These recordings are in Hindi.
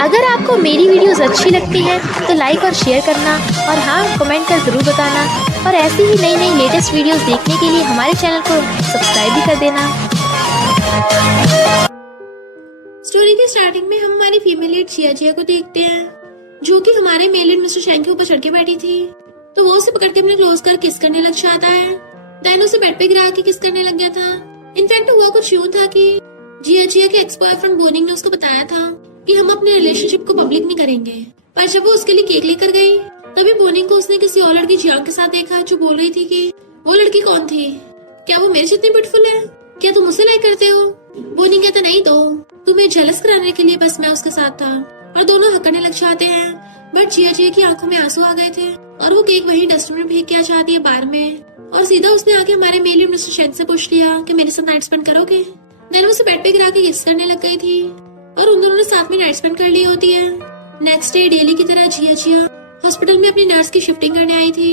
अगर आपको मेरी वीडियोस अच्छी लगती हैं तो लाइक और शेयर करना, और हाँ, कमेंट कर ज़रूर बताना। और ऐसी ही नई नई लेटेस्ट वीडियोस देखने के लिए हमारे चैनल को सब्सक्राइब भी कर देना। स्टोरी के स्टार्टिंग में हम हमारी फीमेल लीड जिया को देखते हैं, जो कि हमारे मेल लीड मिस्टर शैंग के ऊपर चढ़ के बैठी थी। तो वो उसे पकड़ के अपने क्लोज कर किस करने लग जाता है। दैन उसे बेड पे गिरा के किस करने लग गया था। इनफैक्ट हुआ कुछ यूं था कि जिया के एक्स बॉयफ्रेंड बोनिंग ने उसको बताया था कि हम अपने रिलेशनशिप को पब्लिक नहीं करेंगे। पर जब वो उसके लिए केक लेकर गई, तभी बोनिंग को उसने किसी और लड़की जियांग के साथ देखा, जो बोल रही थी कि वो लड़की कौन थी, क्या वो मेरे जितनी ब्यूटीफुल है, क्या तुम उसे लाइक करते हो। बोनिंग कहता नहीं तो तुम्हें जेलस कराने के लिए बस मैं उसके साथ था। और दोनों हकड़ने लग जाते हैं। बट जिया की आंखों में आंसू आ गए थे और वो केक वहीं डस्टबिन में फेंक के आ जाती है बार में। और सीधा उसने आके हमारे मेल लीड मिस्टर शैंग से पूछ लिया कि मेरे साथ नाइट स्पेंड करोगे। देन उसे बेड पे गिरा के किस करने लग गई थी और उन दोनों ने साथ में नाइट स्पेंड कर ली होती है। नेक्स्ट डे डेली की तरह जिया हॉस्पिटल में अपनी नर्स की शिफ्टिंग करने आई थी।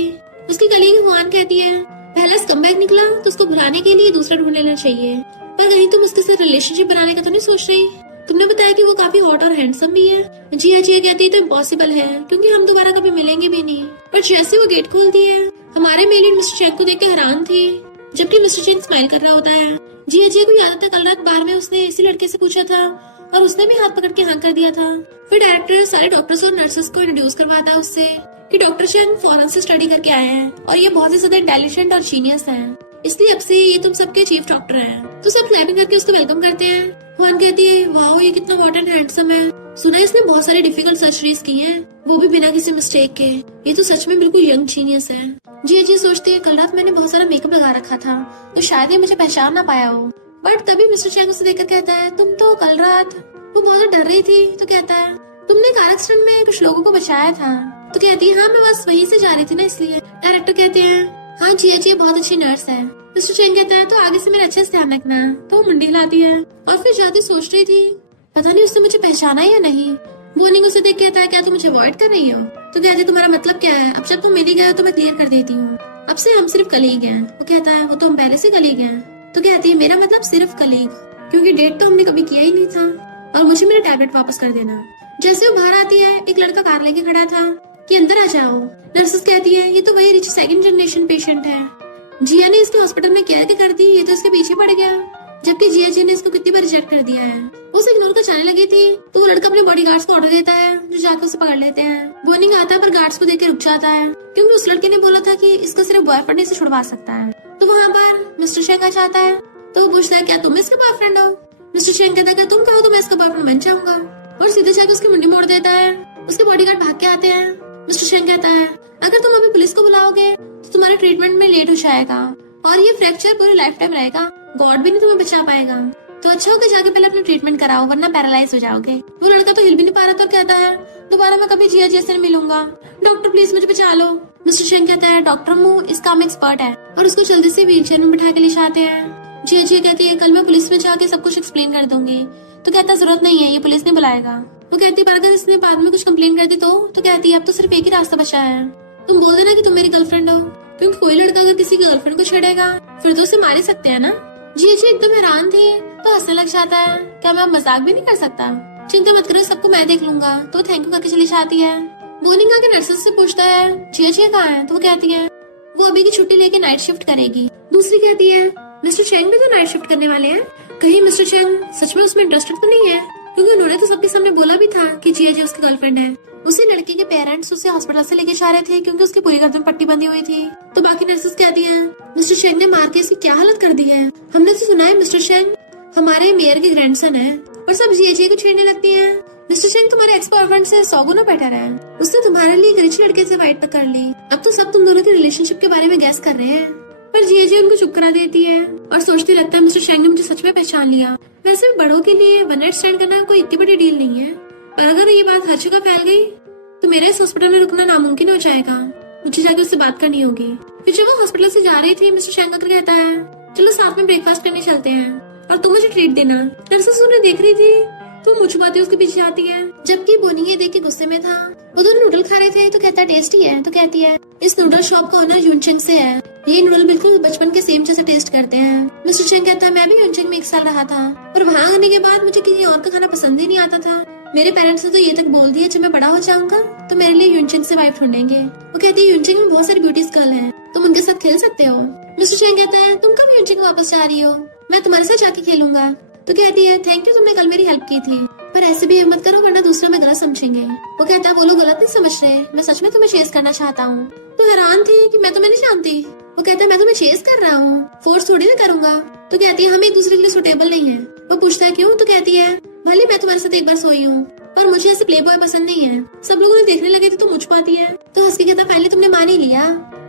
उसकी कलीग हुआन कहती है पहला स्कमबैग निकला तो उसको भुलाने के लिए दूसरा ढूंढ लेना चाहिए, पर कहीं तुम उसके साथ रिलेशनशिप बनाने का तो नहीं सोच रही। तुमने बताया कि वो काफी हॉट और हैंडसम भी है। जिया कहती है तो इम्पॉसिबल है, क्योंकि हम दोबारा कभी मिलेंगे भी नहीं। पर जैसे वो गेट खोलती है, हमारे मेल लीड मिस्टर शैंग को देख के हैरान थी, जबकि मिस्टर शैंग स्माइल कर रहा होता है। जिया को याद आता कल रात बार में उसने इसी लड़के से पूछा था और उसने भी हाथ पकड़ के हाँ कर दिया था। फिर डायरेक्टर सारे डॉक्टर्स और नर्सेस को इंट्रोड्यूस करवाता है उससे कि डॉक्टर शैंग फॉरेन से स्टडी करके आए हैं और ये बहुत ही ज्यादा इंटेलिजेंट और जीनियस हैं, इसलिए अब से ये तुम सबके चीफ डॉक्टर हैं। तो सब क्लैपिंग करके उसको वेलकम करते हैं। हुआन कहती है वाओ ये कितना हॉट एंड हैंडसम है, सुना इसने बहुत सारी डिफिकल्ट सर्जरीज की हैं, वो भी बिना किसी मिस्टेक के। ये तो सच में बिल्कुल यंग जीनियस है। जिया सोचती है कल रात मैंने बहुत सारा मेकअप लगा रखा था तो शायद ये मुझे पहचान ना पाया हो। बट तभी मिस्टर शैंग उसे देखकर कहता है तुम तो कल रात, वो बहुत डर रही थी तो कहता है तुमने कार एक्सीडेंट में कुछ लोगों को बचाया था। तो कहती है हाँ मैं बस वहीं से जा रही थी ना इसलिए। डायरेक्टर कहते हैं हाँ जिया बहुत अच्छी नर्स है। मिस्टर शैंग कहता है तो आगे से मेरा अच्छे से ध्यान रखना। तो वो मुंडी हिलाती है और फिर जाती सोच रही थी पता नहीं उसने मुझे पहचाना या नहीं। बोनिंग उसे देख कहता है क्या तुम मुझे अवॉइड कर रही हो। तो कहती है तुम्हारा मतलब क्या है, अब जब तुम मिली गए हो तो मैं क्लियर कर देती हूँ, अब से हम सिर्फ कलीग हैं। वो कहता है वो तो हम पहले से कलीग हैं। तो कहती है मेरा मतलब सिर्फ कलीग, क्योंकि डेट तो हमने कभी किया ही नहीं था और मुझे मेरा टैबलेट वापस कर देना। जैसे वो बाहर आती है, एक लड़का कार लेके खड़ा था कि अंदर आ जाओ। नर्सेस कहती है ये तो वही रिच सेकंड जनरेशन पेशेंट है, जिया ने इसके हॉस्पिटल में केयर कर दी, ये तो इसके पीछे पड़ गया, जबकि जिया ने इसको कितनी बार रिजेक्ट कर दिया है। वो उसे इग्नोर कर जाने लगी थी तो वो लड़का अपने बॉडीगार्ड्स को ऑर्डर देता है जो जाकर उसे पकड़ लेते हैं। बोनिंग आता है पर गार्ड्स को देख के रुक जाता है, क्योंकि उस लड़के ने बोला था कि इसका सिर्फ बॉयफ्रेंड इसे छुड़वा सकता है। तो वहाँ पर मिस्टर शैंग आ जाता है तो वो पूछता है क्या तुम इसका बॉयफ्रेंड हो। मिस्टर शैंग कहता है तुम कहो तो मैं इसका बॉयफ्रेंड बन जाऊंगा, और सीधे जाकर उसकी मुंडी मोड़ देता है। उसके बॉडीगार्ड भाग के आते हैं। मिस्टर शैंग कहता है अगर तुम अभी पुलिस को बुलाओगे तो तुम्हारे ट्रीटमेंट में लेट हो जाएगा और ये फ्रैक्चर पूरी लाइफ टाइम रहेगा, गॉड भी नहीं तुम्हें बचा पाएगा। तो अच्छा होगा जाके पहले अपना ट्रीटमेंट कराओ वरना पैरालाइज हो जाओगे। वो लड़का तो हिल भी नहीं पा रहा था और कहता है दोबारा मैं कभी जिया से मिलूंगा, डॉक्टर प्लीज मुझे बचा लो। मिस्टर शैंग कहता है डॉक्टर मू इसका हम एक्सपर्ट है, और उसको जल्दी से व्हील चेयर में बिठा के ले जाते हैं। जिया कहती है कल मैं पुलिस में जाके सब कुछ एक्सप्लेन कर दूंगी। तो कहता है जरूरत नहीं है, ये पुलिस नहीं बुलाएगा। वो कहती है पर अगर इसने बाद में कुछ कंप्लेन कर दी तो कहती है अब तो सिर्फ एक ही रास्ता बचा है, तुम बोल देना कि तुम मेरी गर्लफ्रेंड हो, क्योंकि कोई लड़का अगर किसी गर्लफ्रेंड को छेड़ेगा फिर तो उसे मार ही सकते हैं ना। जिया एकदम हैरान थी तो हंसने लग जाता है क्या मैं मजाक भी नहीं कर सकता, चिंता मत करो सबको मैं देख लूंगा। तो थैंक यू करके चली जाती है। बोनिंग आके नर्सेस से पूछता है जिया कहाँ है। तो वो कहती है वो अभी की छुट्टी लेके नाइट शिफ्ट करेगी। दूसरी कहती है मिस्टर शैंग भी तो नाइट शिफ्ट करने वाले हैं, कहीं मिस्टर शैंग सच में उसमें इंटरेस्टेड तो नहीं है, क्योंकि उन्होंने तो सबके सामने बोला भी था कि जिया उसकी गर्लफ्रेंड है। उसी लड़की के पेरेंट्स उसे हॉस्पिटल से लेके जा रहे थे क्योंकि उसकी पूरी गर्दन पट्टी बंधी हुई थी। तो बाकी नर्सेस कहती हैं मिस्टर शैंग ने मार के इसकी क्या हालत कर दी है, हमने तो सुना है मिस्टर शैंग हमारे मेयर के ग्रैंडसन है। और सब जिया को छेड़ने लगती है मिस्टर शैंग तुम्हारे एक्स बॉयफ्रेंड से 100 गुना बेटर है, उसने तुम्हारे लिए एक रिच लड़के से फाइट कर ली। अब तो सब तुम दोनों के रिलेशनशिप के बारे में गैस कर रहे हैं। पर जिया उनको चुप करा देती है और सोचती लगता है मिस्टर शैंग ने मुझे सच में पहचान लिया। वैसे भी बड़ों के लिए वन नाइट स्टैंड करना कोई इतनी बड़ी डील नहीं है, पर अगर ये बात हर जगह फैल गई तो मेरा इस हॉस्पिटल में रुकना नामुमकिन हो जाएगा, मुझे जाके उससे बात करनी होगी। फिर जब वो हॉस्पिटल से जा रही थी मिस्टर शैंग कहता है चलो साथ में ब्रेकफास्ट करने चलते हैं और तुम मुझे ट्रीट देना। नर्सेस उन्हें देख रही थी तो मुझुआती उसके पीछे आती है, जबकि बोनिंग ये देख के गुस्से में था। वो दोनों नूडल खा रहे थे तो कहता है टेस्टी है। तो कहती है इस नूडल शॉप का ओनर यूनचेंग से है, ये नूडल बिल्कुल बचपन के सेम जैसे टेस्ट करते हैं। मिस्टर चेंग कहता है मैं भी यूनचेंग में 1 साल रहा था और वहाँ आने के बाद मुझे किसी और का खाना पसंद ही नहीं आता था, मेरे पेरेंट्स ने तो ये तक बोल दिया जब मैं बड़ा हो जाऊंगा तो मेरे लिए यूनचिंग से वाइफ ढूंढेंगे। वो कहती है यूनचिंग में बहुत सारी ब्यूटीज गर्ल हैं, तुम उनके साथ खेल सकते हो। मिस्टर चैंग कहता है तुम कब यूनचिंग वापस जा रही हो, मैं तुम्हारे साथ जाके खेलूंगा। तो कहती है थैंक यू, तुमने कल मेरी हेल्प की थी, पर ऐसे भी मत करो वरना दूसरे में गलत समझेंगे। वो कहता है वो लोग गलत नहीं समझ रहे, मैं सच में तुम्हें चेस करना चाहता हूँ। तो हैरान थी कि मैं तुम्हें नहीं जानती। वो कहता है मैं तुम्हें चेस कर रहा हूँ, फोर्स थोड़ी ना करूंगा। तो कहती है हम एक दूसरे के लिए सुटेबल नहीं है। वो पूछता है क्यों। तो कहती है भले मैं तुम्हारे साथ एक बार सोई हूँ पर मुझे ऐसे प्ले बॉय पसंद नहीं है, सब लोगों ने देखने लगे थे तो मुझ पाती है। तो हंस के कहता फाइनली तुमने मान ही लिया,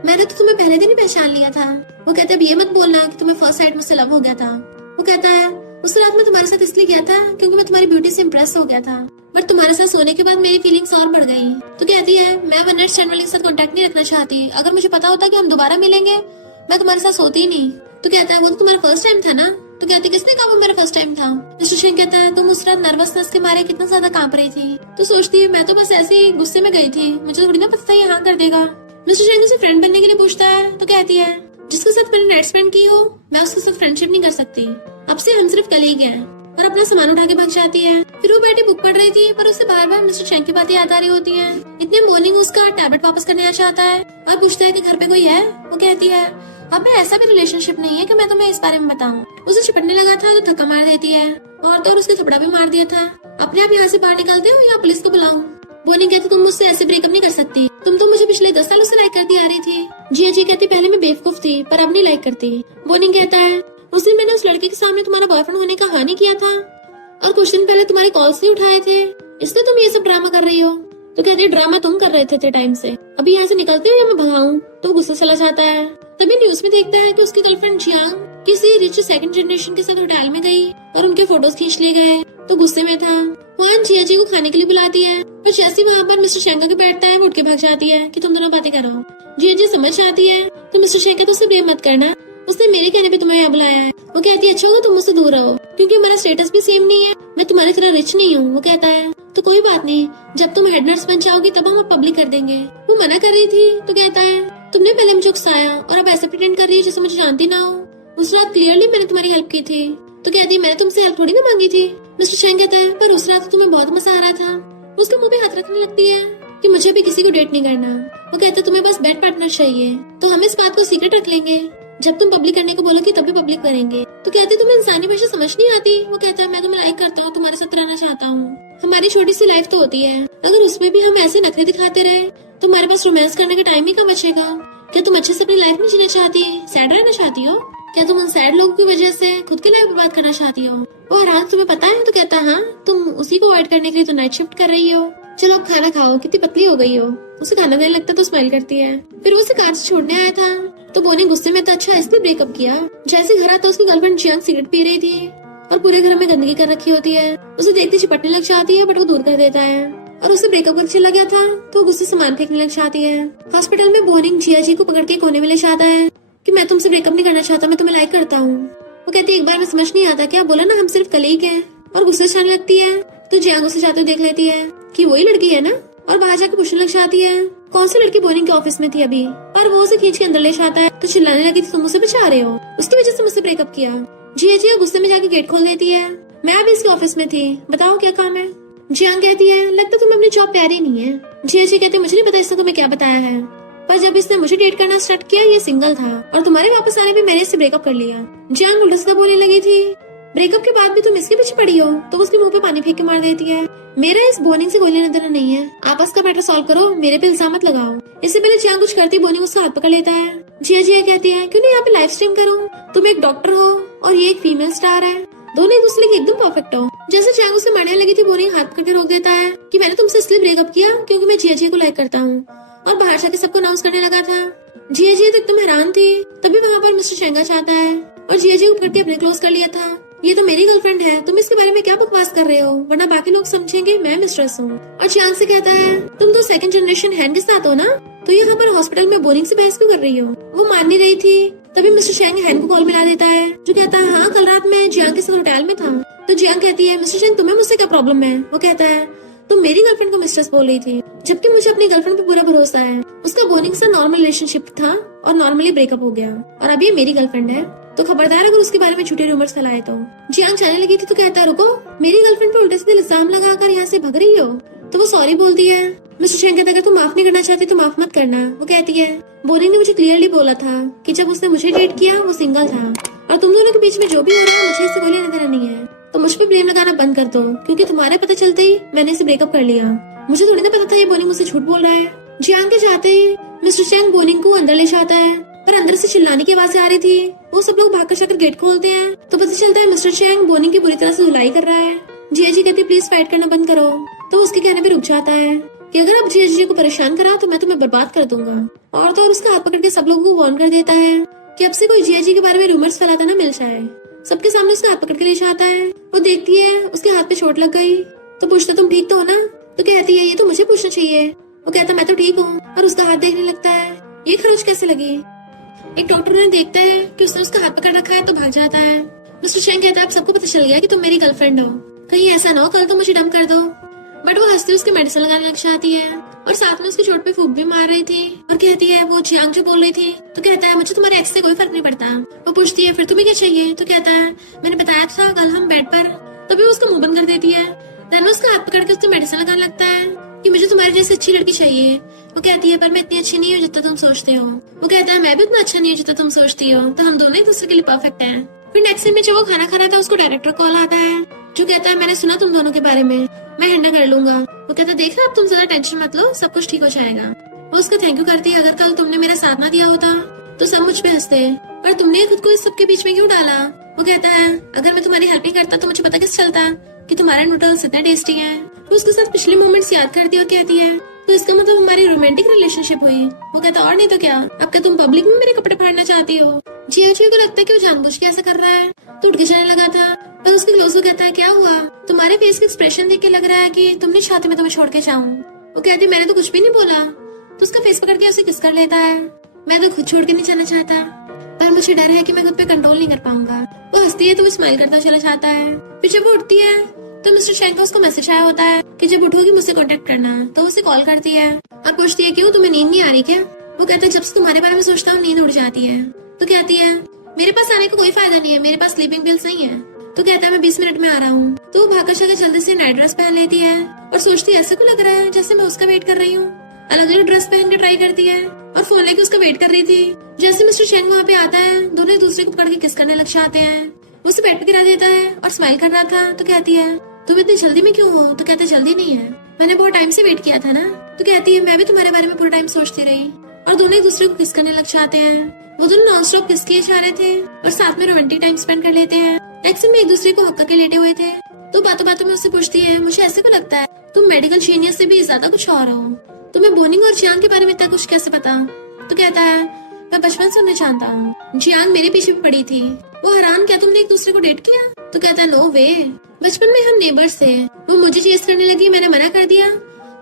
मैंने तो तुम्हें पहले दिन ही पहचान लिया था। वो कहता है ये मत बोलना कि तुम्हें फर्स्ट साइट मुझसे लव हो गया था। वो कहता है उस रात में तुम्हारे साथ इसलिए गया था क्योंकि मैं तुम्हारी ब्यूटी से इम्प्रेस हो गया था, बट तुम्हारे साथ सोने के बाद मेरी फीलिंग्स और बढ़ गई। तो कहती है मैं वन नाइट स्टैंड वाले के साथ कांटेक्ट नहीं रखना चाहती, अगर मुझे पता होता कि हम दोबारा मिलेंगे मैं तुम्हारे साथ सोती ही नहीं। तो कहता है वो तो तुम्हारा फर्स्ट टाइम था ना। तो कहती किसने कहा वो मेरा फर्स्ट टाइम था। मिस्टर चैंग कहता है तुम उस रात नर्वसनेस के मारे कितना ज्यादा कांप रही थी। तो सोचती है मैं तो बस ऐसे ही गुस्से में गई थी, मुझे थोड़ी ना पता था ये हाँ कर देगा। मिस्टर चैंग उसे फ्रेंड बनने के लिए पूछता है। तो कहती है जिसके साथ मैंने नाइट स्पेंड की हो मैं उसके साथ फ्रेंडशिप नहीं कर सकती, अब से हम सिर्फ कलीग हैं। और अपना सामान उठा के भाग जाती है। फिर वो बैठी बुक पढ़ रही थी पर उसे बार बार मिस्टर चैंग की बातें याद आ रही होती हैं। इतने मॉर्निंग उसका टैबलेट वापस करने आ चाहता है और पूछता है कि घर पे कोई है। वो कहती है अब में ऐसा भी रिलेशनशिप नहीं है कि मैं तुम्हें इस बारे में बताऊं। उसे चिपटने लगा था तो धक्का मार देती है और तो उसके थपड़ा भी मार दिया था। अपने आप यहाँ से बाहर निकलते हो या पुलिस को बुलाऊं। बोनी कहती तुम मुझसे ऐसे ब्रेकअप नहीं कर सकती, तुम तो मुझे पिछले 10 सालों से लाइक करती आ रही थी। जिया जी कहती पहले मैं बेवकूफ थी पर अब नहीं लाइक करती। बोनी कहता है उस दिन मैंने उस लड़के के सामने तुम्हारा बॉयफ्रेंड होने का हानि किया था और कुछ दिन पहले तुम्हारी कॉल्स नहीं उठाए थे, इसलिए तुम ये सब ड्रामा कर रही हो। तो कहती है ड्रामा तुम कर रहे थे टाइम से, अभी यहाँ से निकलते हो या मैं भगाऊं। तो गुस्सा चला जाता है। तभी न्यूज में देखता है कि उसकी गर्लफ्रेंड जियांग किसी रिच सेकंड जनरेशन के साथ होटल में गई और उनके फोटोज खींच लिए गए। तो गुस्से में था। वहाँ जिया जी को खाने के लिए बुलाती है पर जैसे वहाँ पर मिस्टर चैंग के बैठता है वो उठ के भाग जाती है कि तुम दोनों बातें करो। जिया जी समझ जाती है तो मिस्टर चैंग कहता उससे ब्लेम मत करना, उसने मेरे कहने पे तुम्हें यहाँ बुलाया है। वो कहती है अच्छा होगा तुम मुझसे दूर रहो क्योंकि हमारा स्टेटस भी सेम नहीं है, मैं तुम्हारी तरह रिच नहीं हूँ। वो कहता है तो कोई बात नहीं, जब तुम हेड नर्स बन जाओगी तब हम पब्लिक कर देंगे। वो मना कर रही थी। तो कहता है तुमने पहले मुझे उकसाया और अब ऐसे प्रिटेंड कर रही है जैसे मुझे जानती ना हो, उस रात क्लियरली मैंने तुम्हारी हेल्प की थी। तो कहती है मैंने तुमसे हेल्प थोड़ी ना मांगी थी। मिस्टर चैंग कहता है पर उस रात तो तुम्हें बहुत मजा आ रहा था। उसके मुंह पे हाथ रखने लगती है कि मुझे भी किसी को डेट नहीं करना। वो कहता है तुम्हें बस बेड पार्टनर चाहिए, तो हम इस बात को सीक्रेट रख लेंगे, जब तुम पब्लिक करने को बोलोगी तभी पब्लिक करेंगे। तो कहती है तुम्हें इंसानी भाषा समझ नहीं आती। वो कहता है मैं तुम्हें लाइक करता हूँ, तुम्हारे साथ रहना चाहता हूँ, हमारी छोटी सी लाइफ तो होती है, अगर उसमें भी हम ऐसे नखरे दिखाते रहे तो हमारे पास रोमांस करने का टाइम ही कब बचेगा। क्या तुम अच्छे से अपनी लाइफ नहीं जीना चाहती, सैड रहना चाहती हो? क्या तुम उन सैड लोगों की वजह से खुद की लाइफ बर्बाद करना चाहती हो? वो हैरान तुम्हें पता है। तो कहता है हाँ, तुम उसी को अवॉइड करने के लिए तो नाइट शिफ्ट कर रही हो। चलो अब खाना खाओ, कितनी पतली हो गई हो। उसे खाना देने लगता तो स्माइल करती है। फिर वो उसे कार से छोड़ने आया था तो बोनी गुस्से में था अच्छा इसलिए ब्रेकअप किया। जैसे घर आता उसकी गर्लफ्रेंड जियांग सिगरेट पी रही थी और पूरे घर में गंदगी कर रखी होती है। उसे देखती चिपटने लग जाती है बट वो दूर कर देता है और उसे ब्रेकअप करके चला गया था तो गुस्से सामान फेंकने लग जाती है। हॉस्पिटल में बोनिंग जिया जी को पकड़ के कोने में ले जाता है कि मैं तुमसे ब्रेकअप नहीं करना चाहता, मैं तुम्हें लाइक करता हूँ। वो कहती है एक बार में समझ नहीं आता क्या, बोला ना हम सिर्फ कलीग हैं। और गुस्से से आने लगती है तो जियांग उसे जाते हुए देख लेती है कि वही लड़की है ना और बाहर जाके पूछने लग जाती है कौन सी लड़की बोनिंग के ऑफिस में थी अभी। और वो उसे खींच के अंदर ले जाता है तो चिल्लाने लगी थी तुम मुझसे बचा रहे हो, उसकी वजह से मुझसे ब्रेकअप किया। जिया गुस्से में जाके गेट खोल देती है। मैं अभी इसके ऑफिस में थी, बताओ क्या काम है। जियांग कहती है लगता तुम्हें अपनी जॉब प्यारी नहीं है। जिया कहते मुझे नहीं पता इसने तुम्हें क्या बताया है, पर जब इसने मुझे डेट करना स्टार्ट किया ये सिंगल था और तुम्हारे वापस आने पे मैंने इससे ब्रेकअप कर लिया। जियांग उल्टा सीधा बोलने लगी थी ब्रेकअप के बाद भी तुम इसके पीछे पड़ी हो। तो उसके मुंह पे पानी फेंक के मार देती है। मेरा इस बोनिंग से कोई लेना देना नहीं है, आपस का मैटर सॉल्व करो, मेरे पे इल्जाम मत लगाओ। इससे पहले जियांग कुछ करती बोनिंग उसका हाथ पकड़ लेता है। जिया कहती है क्यों नहीं यहाँ पे लाइव स्ट्रीम करूँ, तुम एक डॉक्टर हो और ये एक फीमेल स्टार है, दोनों एक दूसरे के एकदम परफेक्ट हो। जैसे जियांग उसे मारने लगी थी बोनिंग हाथ पकड़ के रोक देता है कि मैंने तुमसे इसलिए ब्रेकअप किया क्योंकि मैं जिया को लाइक करता हूँ। और बाहर जाके सबको अनाउंस करने लगा था। जिया तो एकदम हैरान थी। तभी वहाँ पर मिस्टर चैंग चाहता है और जिया को पकड़ के अपने क्लोज कर लिया था। ये तो मेरी गर्लफ्रेंड है, तुम इसके बारे में क्या बकवास कर रहे हो, वरना बाकी लोग समझेंगे मैं मिस्ट्रेस हूँ। और जियांग से कहता है तुम तो सेकंड जनरेशन हैन के साथ हो ना, तो यहाँ पर हॉस्पिटल में बोनिंग से बहस क्यों कर रही हो। वो मान नहीं रही थी। तभी मिस्टर चैंग हैन को कॉल मिला देता है जो कहता है हाँ कल रात मैं जियांग के साथ होटल में था। तो जियांग कहती है मिस्टर चैंग तुम्हें मुझसे क्या प्रॉब्लम है। वो कहता है तुम मेरी गर्लफ्रेंड को मिस्ट्रेस बोल रही थी जबकि मुझे अपनी गर्लफ्रेंड पे पूरा भरोसा है। उसका बोनिंग से नॉर्मल रिलेशनशिप था और नॉर्मली ब्रेकअप हो गया और अब ये मेरी गर्लफ्रेंड है। तो खबरदार अगर उसके बारे में झूठे रूमर्स फैलाए तो। जियांग जाने लगी थी तो कहता रुको, मेरी गर्लफ्रेंड पे उल्टे सीधे इल्जाम लगाकर यहाँ से भाग रही हो। तो वो सॉरी बोलती है। मिस्टर चैंग कहता है अगर तुम माफ नहीं करना चाहती तो माफ मत करना। वो कहती है बोनिंग ने मुझे क्लियरली बोला था कि जब उसने मुझे डेट किया वो सिंगल था, और तुम दोनों के बीच में जो भी हो रहा है मुझे इससे कोई लेना देना नहीं है। तो मुझ पे ब्लेम लगाना बंद कर दो, क्योंकि तुम्हारे पता चलते ही मैंने इसे ब्रेकअप कर लिया। मुझे थोड़ी ना पता था ये बोनिंग मुझसे झूठ बोल रहा है। जियांग के जाते ही मिस्टर चैंग बोनिंग को अंदर ले जाता है, पर अंदर से चिल्लाने की आवाजें आ रही थी। वो सब लोग भागकर जाकर गेट खोलते हैं तो पता चलता है मिस्टर चैंग बोनिंग की बुरी तरह से धुलाई कर रहा है। जिया जी कहती प्लीज फाइट करना बंद करो। तो उसके कहने पे रुक जाता है कि अगर आप जिया जी को परेशान करा तो मैं तुम्हें बर्बाद कर दूंगा। और तो और उसका हाथ पकड़ के सब लोगों को वार्न कर देता है कि अब से कोई जिया जी के बारे में रूमर्स फैलाता ना मिल जाए। सबके सामने उसका हाथ पकड़ के ले जाता है। वो देखती है उसके हाथ पे चोट लग गई तो पूछता तुम ठीक तो हो ना। तो कहती है ये तो मुझे पूछना चाहिए। वो कहता मैं तो ठीक हूँ, और उसका हाथ देखने लगता है ये खरोच कैसे लगी। एक डॉक्टर उन्हें देखता है कि उसने उसका हाथ पकड़ रखा है तो भाग जाता है। मिस्टर चैंग कहता है अब सबको पता चल गया कि तुम मेरी गर्लफ्रेंड हो, कहीं ऐसा ना हो कल तो मुझे डंप कर दो। बट वो हंसती उसके मेडिसिन लगाने लग जाती है, और साथ में उसकी चोट पे फूंक भी मार रही थी। और कहती है वो जियांग जो बोल रही थी। तो कहता है मुझे तुम्हारे एक्स से कोई फर्क नहीं पड़ता। वो पूछती है फिर तुम्हें क्या चाहिए। तो कहता है मैंने बताया था कल हम बेड पर। तभी वो उसका मुंह बंद कर देती है। देन उसका हाथ पकड़ के उससे मेडिसिन लगाने लगता है कि मुझे तुम्हारे जैसे अच्छी लड़की चाहिए। वो कहती है पर मैं इतनी अच्छी नहीं हूँ जितना तुम सोचते हो। वो कहता है मैं भी उतना अच्छा नहीं हूँ जितना तुम सोचती हो, तो हम दोनों एक दूसरे के लिए परफेक्ट हैं। फिर नेक्स्ट सीन में जब वो खाना खा रहा था उसको डायरेक्टर कॉल आता है जो कहता है मैंने सुना तुम दोनों के बारे में, मैं हैंडल कर लूंगा। वो कहता है देख अब तुम ज्यादा टेंशन मत लो, सब कुछ ठीक हो जाएगा। वो उसका थैंक यू करती है, अगर कल तुमने मेरा साथ ना दिया होता तो सब मुझ पे हंसते, और तुमने खुद को इस सब के बीच में क्यों डाला। वो कहता है अगर मैं तुम्हारी हेल्प नहीं करता तो मुझे पता कैसे चलता कि तुम्हारे नूडल्स इतने टेस्टी हैं। वो उसके साथ पिछले मोमेंट्स याद करती और कहती है तो इसका मतलब हमारी रोमांटिक रिलेशनशिप हुई। वो कहता और नहीं तो क्या, अब क्या तुम पब्लिक में मेरे कपड़े फाड़ना चाहती हो। जिया जी को लगता है कि वो जानबूझ के ऐसा कर रहा है तो उठ के जाने लगा था, पर उसके क्लोज कहता है क्या हुआ, तुम्हारे फेस के एक्सप्रेशन देख के लग रहा है कि तुम नहीं चाहती मैं तुम्हें छोड़ के जाऊँ। वो कहती मैंने तो कुछ भी नहीं बोला। तो उसका फेस पकड़ के उसे किस कर लेता है। मैं तो खुद छोड़ के नहीं जाना चाहता, पर मुझे डर है कि मैं खुद पे कंट्रोल नहीं कर पाऊंगा। वो हंसती है तो वो स्माइल करता चला जाता है। फिर जब वो उठती है तो मिस्टर चैंग का उसको मैसेज आया होता है कि जब उठोगी मुझसे कांटेक्ट करना। तो उसे कॉल करती है और पूछती है क्यों तुम्हें नींद नहीं आ रही क्या। वो कहता है जब से तुम्हारे बारे में सोचता हूँ नींद उड़ जाती है। तो कहती है मेरे पास आने का कोई फायदा नहीं है, मेरे पास स्लीपिंग पिल्स नहीं है। तो कहता है मैं 20 मिनट में आ रहा हूँ। तो वो भागकर जाकर जल्दी से नाइट ड्रेस पहन लेती है और सोचती है ऐसे को लग रहा है जैसे मैं उसका वेट कर रही हूँ। अलग अलग ड्रेस पहन के ट्राई करती है और फोन लेके उसका वेट कर रही थी। जैसे मिस्टर चैंग वहाँ पे आता है दोनों एक दूसरे को पकड़ के किस करने लग जाते हैं। वो उसे बेड पे गिरा देता है और स्माइल कर रहा था। तो कहती है तुम इतनी जल्दी में क्यों हो। तो कहते जल्दी नहीं है, मैंने बहुत टाइम से वेट किया था ना। तो कहती है मैं भी तुम्हारे बारे में पूरा टाइम सोचती रही। और दोनों एक दूसरे को किस करने लग जाते हैं। वो दोनों नॉन स्टॉप किस किए जा रहे थे और साथ में रोमांटिक टाइम स्पेंड कर लेते हैं। नेक्स्ट में एक दूसरे को हक करके लेटे हुए थे। तो बातों बातों में उससे पूछती है मुझे ऐसे को लगता है तुम मेडिकल जीनियस से भी ज्यादा कुछ और हो, तुम्हें बोनिंग और जियांग के बारे में इतना कुछ कैसे पता। तो कहता है मैं बचपन से उन्हें जानता हूँ, जियांग मेरे पीछे भी पड़ी थी। वो हैरान क्या तुमने एक दूसरे को डेट किया। तो कहता है नो वे, बचपन में हम नेबर्स थे। वो मुझे चेस करने लगी, मैंने मना कर दिया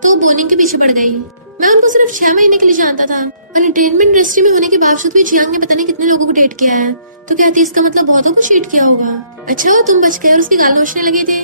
तो वो बोनिंग के पीछे पड़ गई। मैं उनको सिर्फ 6 महीने के लिए जानता था, और एंटरटेनमेंट इंडस्ट्री में होने के बावजूद भी जियांग ने पता नहीं कितने लोगों को डेट किया है। तो कहती इसका मतलब बहुतों को चीट किया होगा। अच्छा हो तुम बच गए। और उसकी गाल नोचने लगे थे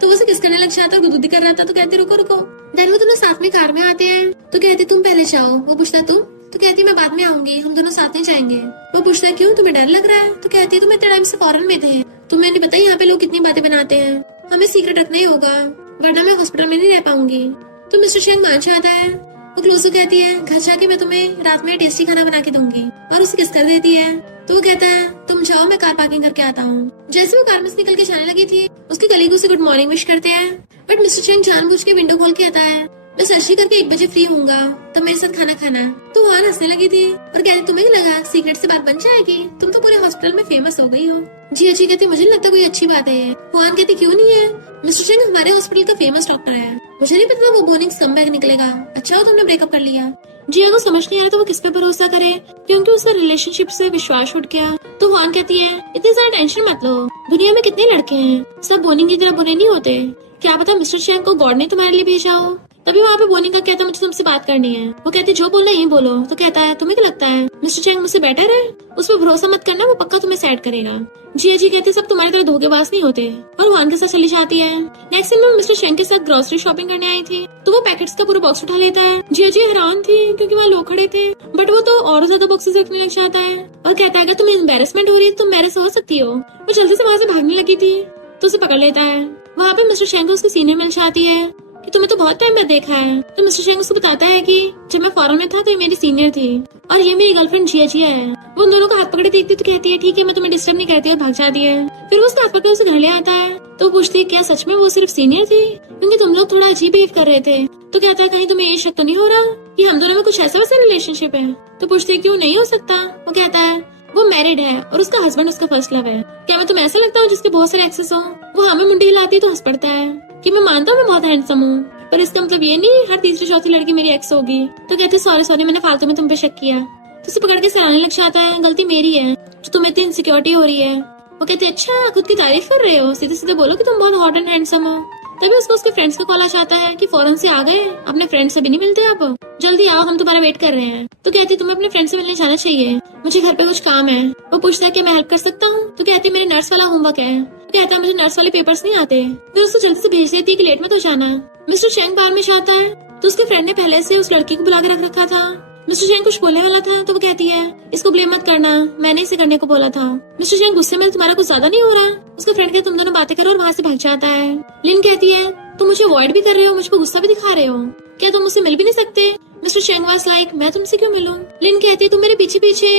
तो वो उसे किस करने लग जाता और गुदगुदी कर रहा था। तो कहते रुको रुको। देन वो दोनों साथ में कार में आते हैं। तो कहते तुम पहले जाओ। वो पूछता तुम। तो कहती मैं बाद में आऊंगी, हम दोनों साथ में जाएंगे। वो पूछता है क्यों तुम्हें डर लग रहा है। तो कहती तुम इतने टाइम से फॉरेन में थे, तुम्हें नहीं पता यहाँ पे लोग कितनी बातें बनाते हैं, हमें सीक्रेट रखना ही होगा वरना मैं हॉस्पिटल में नहीं रह पाऊंगी। तो मिस्टर चैंग मान जाता है। वो क्लोजो कहती है घर जाके मैं तुम्हें रात में टेस्टी खाना बना के दूंगी, और उसे किस कर देती है। तो वो कहता है तुम जाओ मैं कार पार्किंग करके आता हूँ। जैसे वो कार में से निकल के जाने लगी थी उसके कलीग उसे गुड मॉर्निंग विश करते हैं, बट मिस्टर चैंग जानबूझ के विंडो खोल के आता है मैं सर्जरी करके 1 बजे फ्री होऊंगा तो मेरे साथ खाना खाना। तो वो हंसने लगी थी और कहती तुम्हें लगा सीक्रेट से बात बन जाएगी, तुम तो पूरे हॉस्पिटल में फेमस हो गई हो। जी अच्छी कहती मुझे नहीं लगता कोई अच्छी बात है। हुआन कहती क्यों नहीं है, मिस्टर चैंग हमारे हॉस्पिटल का फेमस डॉक्टर है, मुझे नहीं पता वो बोनिंग स्कमबैग निकलेगा। अच्छा हो तुमने ब्रेकअप कर लिया। जिया को समझ नहीं आ रहा तो वो किस पे भरोसा करे, क्योंकि उसका रिलेशनशिप से विश्वास उठ गया। तो हुआन कहती है इतनी ज्यादा टेंशन मत लो, दुनिया में कितने लड़के हैं, सब बोनिंग की तरह बुरे नहीं होते, क्या पता मिस्टर चैंग को गॉड ने तुम्हारे लिए भेजा हो। तभी वहाँ पे बोनी का कहता है मुझे तुमसे बात करनी है। वो कहते जो बोलना है यही बोलो। तो कहता है तुम्हें क्या लगता है मिस्टर चैंग मुझसे बेटर है? उस पर भरोसा मत करना, वो पक्का तुम्हें सेट करेगा। जिया जी कहते सब तुम्हारी तरह धोखेबाज नहीं होते और वान के साथ चली जाती है। नेक्स्ट दिन में मिस्टर चैंग के साथ ग्रोसरी शॉपिंग करने आई थी तो वो पैकेट्स का पूरा बॉक्स उठा लेता है। जिया जी हैरान थी क्योंकि वहाँ लोग खड़े थे, बट वो तो और ज्यादा बॉक्सेस रखने लग जाता है और कहता है अगर तुम्हें एम्बेरसमेंट हो रही है तो तुम मेरे से हो सकती हो। वो जल्दी से वहाँ से भागने लगी थी तो उसे पकड़ लेता है। वहाँ पे मिस्टर चैंग को उसकी सीनियर मिल जाती है कि तुम्हें तो बहुत टाइम बाद देखा है। तो मिस्टर चैंग उसको बताता है कि जब मैं फॉरेन में था तो ये मेरी सीनियर थी और ये मेरी गर्लफ्रेंड जिया जिया है। वो उन दोनों का हाथ पकड़े देखती तो कहती है ठीक है मैं तुम्हें डिस्टर्ब नहीं करती और भाग जाती है। फिर वो उसका हाथ पकड़ उसे घर ले आता है तो पूछती है क्या सच में वो सिर्फ सीनियर थी क्योंकि तुम लोग थोड़ा अजीब बिहेव कर रहे थे। तो कहता है कहीं तुम्हें ये शक तो नहीं हो रहा कि हम दोनों में कुछ ऐसा वैसा रिलेशनशिप है? तो पूछती है क्यों नहीं हो सकता? वो कहता है वो मैरिड है और उसका हस्बैंड उसका फर्स्ट लव है। क्या मैं तुम्हें ऐसा लगता हूँ जिसके बहुत सारे एक्सेस हो? वो हमें मुंडी हिलाती तो हंस पड़ता है कि मैं मानता हूँ मैं बहुत हैंडसम हूँ पर इसका मतलब ये नहीं हर तीसरी चौथी लड़की मेरी एक्स होगी। तो कहते सॉरी सॉरी मैंने फालतू में तुम पे शक किया। तो उसे पकड़ के सराहने लग जाता है गलती मेरी है जो तुम्हें इतनी इनसिक्योरिटी हो रही है। वो कहते अच्छा खुद की तारीफ कर रहे हो, सीधे सीधे बोलो कि तुम बहुत हॉट एंड हैंडसम हो। तभी उसको उसके फ्रेंड्स का कॉल आ जाता है कि फॉरेन से आ गए, अपने फ्रेंड से भी नहीं मिलते आप, जल्दी आओ हम तुम्हारा वेट कर रहे हैं। तो कहती तुम्हें अपने फ्रेंड से मिलने जाना चाहिए, मुझे घर पे कुछ काम है। वो पूछता है कि मैं हेल्प कर सकता हूँ? तो कहती मेरे नर्स वाला होमवर्क है। कहता है मुझे नर्स वाले पेपर्स नहीं आते। फिर उसको जल्दी से भेज देती है कि लेट मत हो जाना। मिस्टर चैंग बार में जाता है तो उसके फ्रेंड ने पहले से उस लड़की को बुला के रख रखा था। मिस्टर चैंग कुछ बोलने वाला था तो वो कहती है इसको ब्लेम मत करना, मैंने इसे करने को बोला था। मिस्टर चैंग गुस्से में तुम्हारा कुछ ज्यादा नहीं हो रहा? उसका फ्रेंड कहता तुम दोनों बातें करो और वहाँ से भाग जाता है। लिन कहती है तुम मुझे अवॉइड भी कर रहे हो, मुझको गुस्सा भी दिखा रहे हो, क्या तुम मुझसे मिल भी नहीं सकते? मिस्टर चैंग वाज लाइक मैं तुमसे क्यों मिलूं? लिन कहती है तुम मेरे पीछे पीछे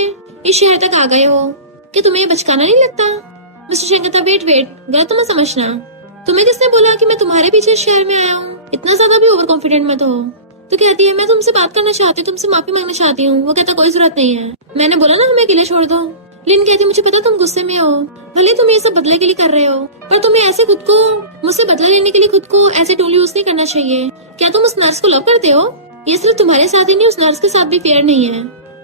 इस शहर तक आ गए हो, क्या तुम्हें ये बचकाना नहीं लगता? मिस्टर चैंग कहता वेट गलत तो मत समझना, तुम्हें किसने बोला कि मैं तुम्हारे पीछे इस शहर में आया हूँ? इतना ज्यादा भी ओवर कॉन्फिडेंट मत हो। तो कहती है मैं तुमसे बात करना चाहती हूँ, तुमसे माफी मांगना चाहती हूँ। वो कहता कोई जरूरत नहीं है, मैंने बोला ना हमें अकेले छोड़ दो। लिन कहती मुझे पता तुम गुस्से में हो, भले तुम ये सब बदले के लिए कर रहे हो पर तुम्हें ऐसे खुद को मुझसे बदला लेने के लिए खुद को ऐसे टूल यूज नहीं करना चाहिए। क्या तुम उस नर्स को लव करते हो? ये सिर्फ तुम्हारे साथ ही नहीं उस नर्स के साथ भी फेयर नहीं है।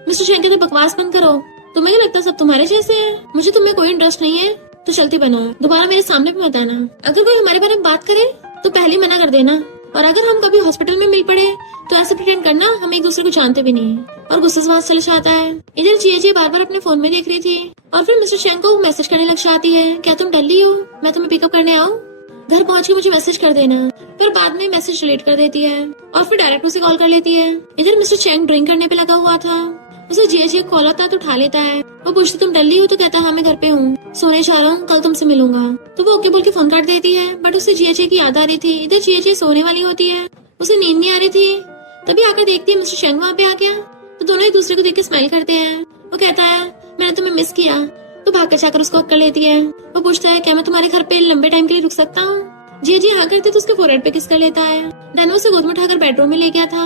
मिस्टर चैंग कहते बकवास बंद करो, तुम्हें क्या लगता है सब तुम्हारे जैसे है? मुझे तुम्हें कोई इंटरेस्ट नहीं है तो चलती बनो, दोबारा मेरे सामने भी मत आना। अगर कोई हमारे बारे में बात करे तो पहले मना कर देना और अगर हम कभी हॉस्पिटल में मिल पड़े तो ऐसे प्रिटेंड करना हम एक दूसरे को जानते भी नहीं। और गुस्से से वहाँ चले जाता है। इधर जिया जी बार बार अपने फोन में देख रही थी और फिर मिस्टर चैंग को मैसेज करने लग जाती है क्या तुम डल्ली हो, मैं तुम्हें पिकअप करने आऊँ? घर पहुँच के मुझे मैसेज कर देना। फिर बाद में मैसेज डिलीट कर देती है और फिर डायरेक्ट उसे कॉल कर लेती है। इधर मिस्टर चैंग ड्रिंक करने पे लगा हुआ था, उसे जिया जी कॉल आता तो उठा लेता है। वो पूछती तुम डल्ली हो? तो कहता हाँ मैं घर पे हूँ, सोने जा रहा हूँ, कल तुमसे मिलूंगा। तो वो ओके बोल के फोन काट देती है बट उसे जिया जी की याद आ रही थी। इधर जिया जी सोने वाली होती है, उसे नींद नहीं आ रही थी, तभी आकर देखती है मिस्टर चैंग वहाँ पे आ गया। तो दोनों एक दूसरे को देख के स्माइल करते हैं। वो कहता है मैंने तुम्हें मिस किया, तो भाग कर जाकर उसको हक कर लेती है। वो पूछता है क्या मैं तुम्हारे घर पे लंबे टाइम के लिए रुक सकता हूँ? जिया जी हाँ करते तो उसके फोरहेड पे किस कर लेता है। देन उसे गोद में उठाकर बेडरूम में ले गया था।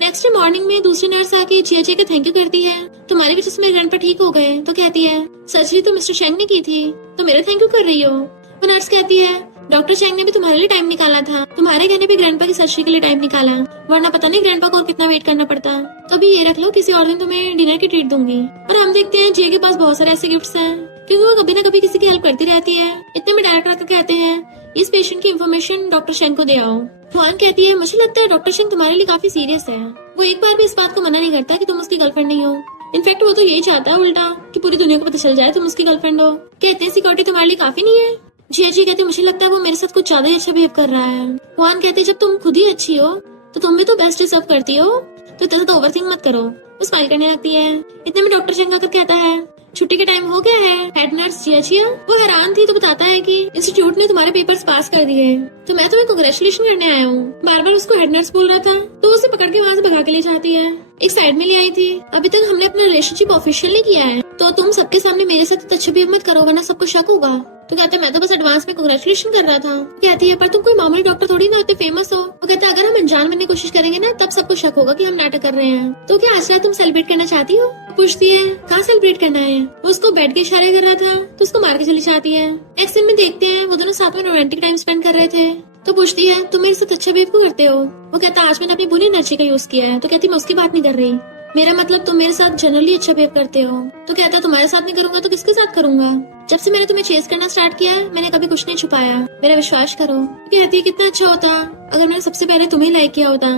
नेक्स्ट डे मॉर्निंग में दूसरी नर्स आके जिया जी का थैंक यू करती है, तुम्हारी वजह से मेरे ग्रैंडपा ठीक हो गए। तो कहती है सर्जरी तो मिस्टर चैंग ने की थी, तो मेरे थैंक यू कर रही हो? वो नर्स कहती है डॉक्टर चैंग ने भी तुम्हारे लिए टाइम निकाला था, तुम्हारे कहने पे ग्रैंडपा की सर्जरी के लिए टाइम निकाला, वरना पता नहीं ग्रैंडपा को और कितना वेट करना पड़ता। तो अभी ये रख लो, किसी और दिन तुम्हें डिनर की ट्रीट दूंगी। और हम देखते हैं जिया के पास बहुत सारे ऐसे गिफ्ट्स हैं क्योंकि वो कभी ना कभी किसी की हेल्प करती रहती है। इतने में डायरेक्टर आकर कहते हैं इस पेशेंट की इन्फॉर्मेशन डॉक्टर चैंग को दे आओ। हुआन कहती है मुझे लगता है डॉक्टर चैंग तुम्हारे लिए काफी सीरियस है। वो एक बार भी इस बात को मना नहीं करता कि तुम उसकी गर्लफ्रेंड नहीं हो। इनफैक्ट वो तो यही चाहता है उल्टा कि पूरी दुनिया को पता चल जाए तुम उसकी गर्लफ्रेंड हो। कहते हैं सिक्योरिटी तुम्हारे लिए काफी नहीं है? जिया जी कहते मुझे लगता है वो मेरे साथ कुछ ज्यादा ही अच्छा बिहेव कर रहा है। हुआन कहते जब तुम खुद ही अच्छी हो तो तुम भी तो बेस्ट डिजर्व करती हो, तो इतना तो ओवरथिंक मत करो। वो स्माइल करने लगती है। इतने में डॉक्टर चैंग आकर कहता है छुट्टी का टाइम हो गया है। हेड नर्स जिया वो हैरान थी तो बताता है कि इंस्टीट्यूट ने तुम्हारे पेपर्स पास कर दिए, तो मैं तुम्हें कांग्रेचुलेशन करने आया हूँ। बार बार उसको हेड नर्स बोल रहा था तो उसे पकड़ के वहाँ से भगा के ले जाती है। एक साइड में ले आई थी, अभी तक हमने अपना रिलेशनशिप ऑफिशियल नहीं किया है, तो तुम सबके सामने मेरे साथ अच्छा बिहेव मत करो वरना सबको शक होगा। तो कहते हैं मैं तो बस एडवांस में कांग्रेचुलेशन कर रहा था। कहती है पर तुम कोई मामूली डॉक्टर थोड़ी ना, इतने फेमस हो। वो कहता है अगर हम अनजान बनने की कोशिश करेंगे ना तब सबको शक होगा कि हम नाटक कर रहे हैं। तो क्या आज रात तुम सेलिब्रेट करना चाहती हो? पूछती है कहाँ सेलिब्रेट करना है? वो उसको बेड के इशारे कर रहा था तो उसको मार के चली जाती है। नेक्स्ट सीन में देखते हैं वो दोनों साथ में रोमांटिक टाइम स्पेंड कर रहे थे। तो पूछती है तुम मेरे साथ अच्छा बिहेव क्यों करते हो? वो कहता है आज मैंने अपनी बुरी एनर्जी का यूज किया है। तो कहती मैं उसकी बात नहीं कर रही, मेरा मतलब तुम मेरे साथ जनरली अच्छा बिहेव करते हो। तो कहता तुम्हारे साथ नहीं करूंगा तो किसके साथ करूंगा। जब से मैंने तुम्हें चेस करना स्टार्ट किया है मैंने कभी कुछ नहीं छुपाया, मेरा विश्वास करो। कहती है कितना अच्छा होता अगर मैंने सबसे पहले तुम्हें लाइक किया होता।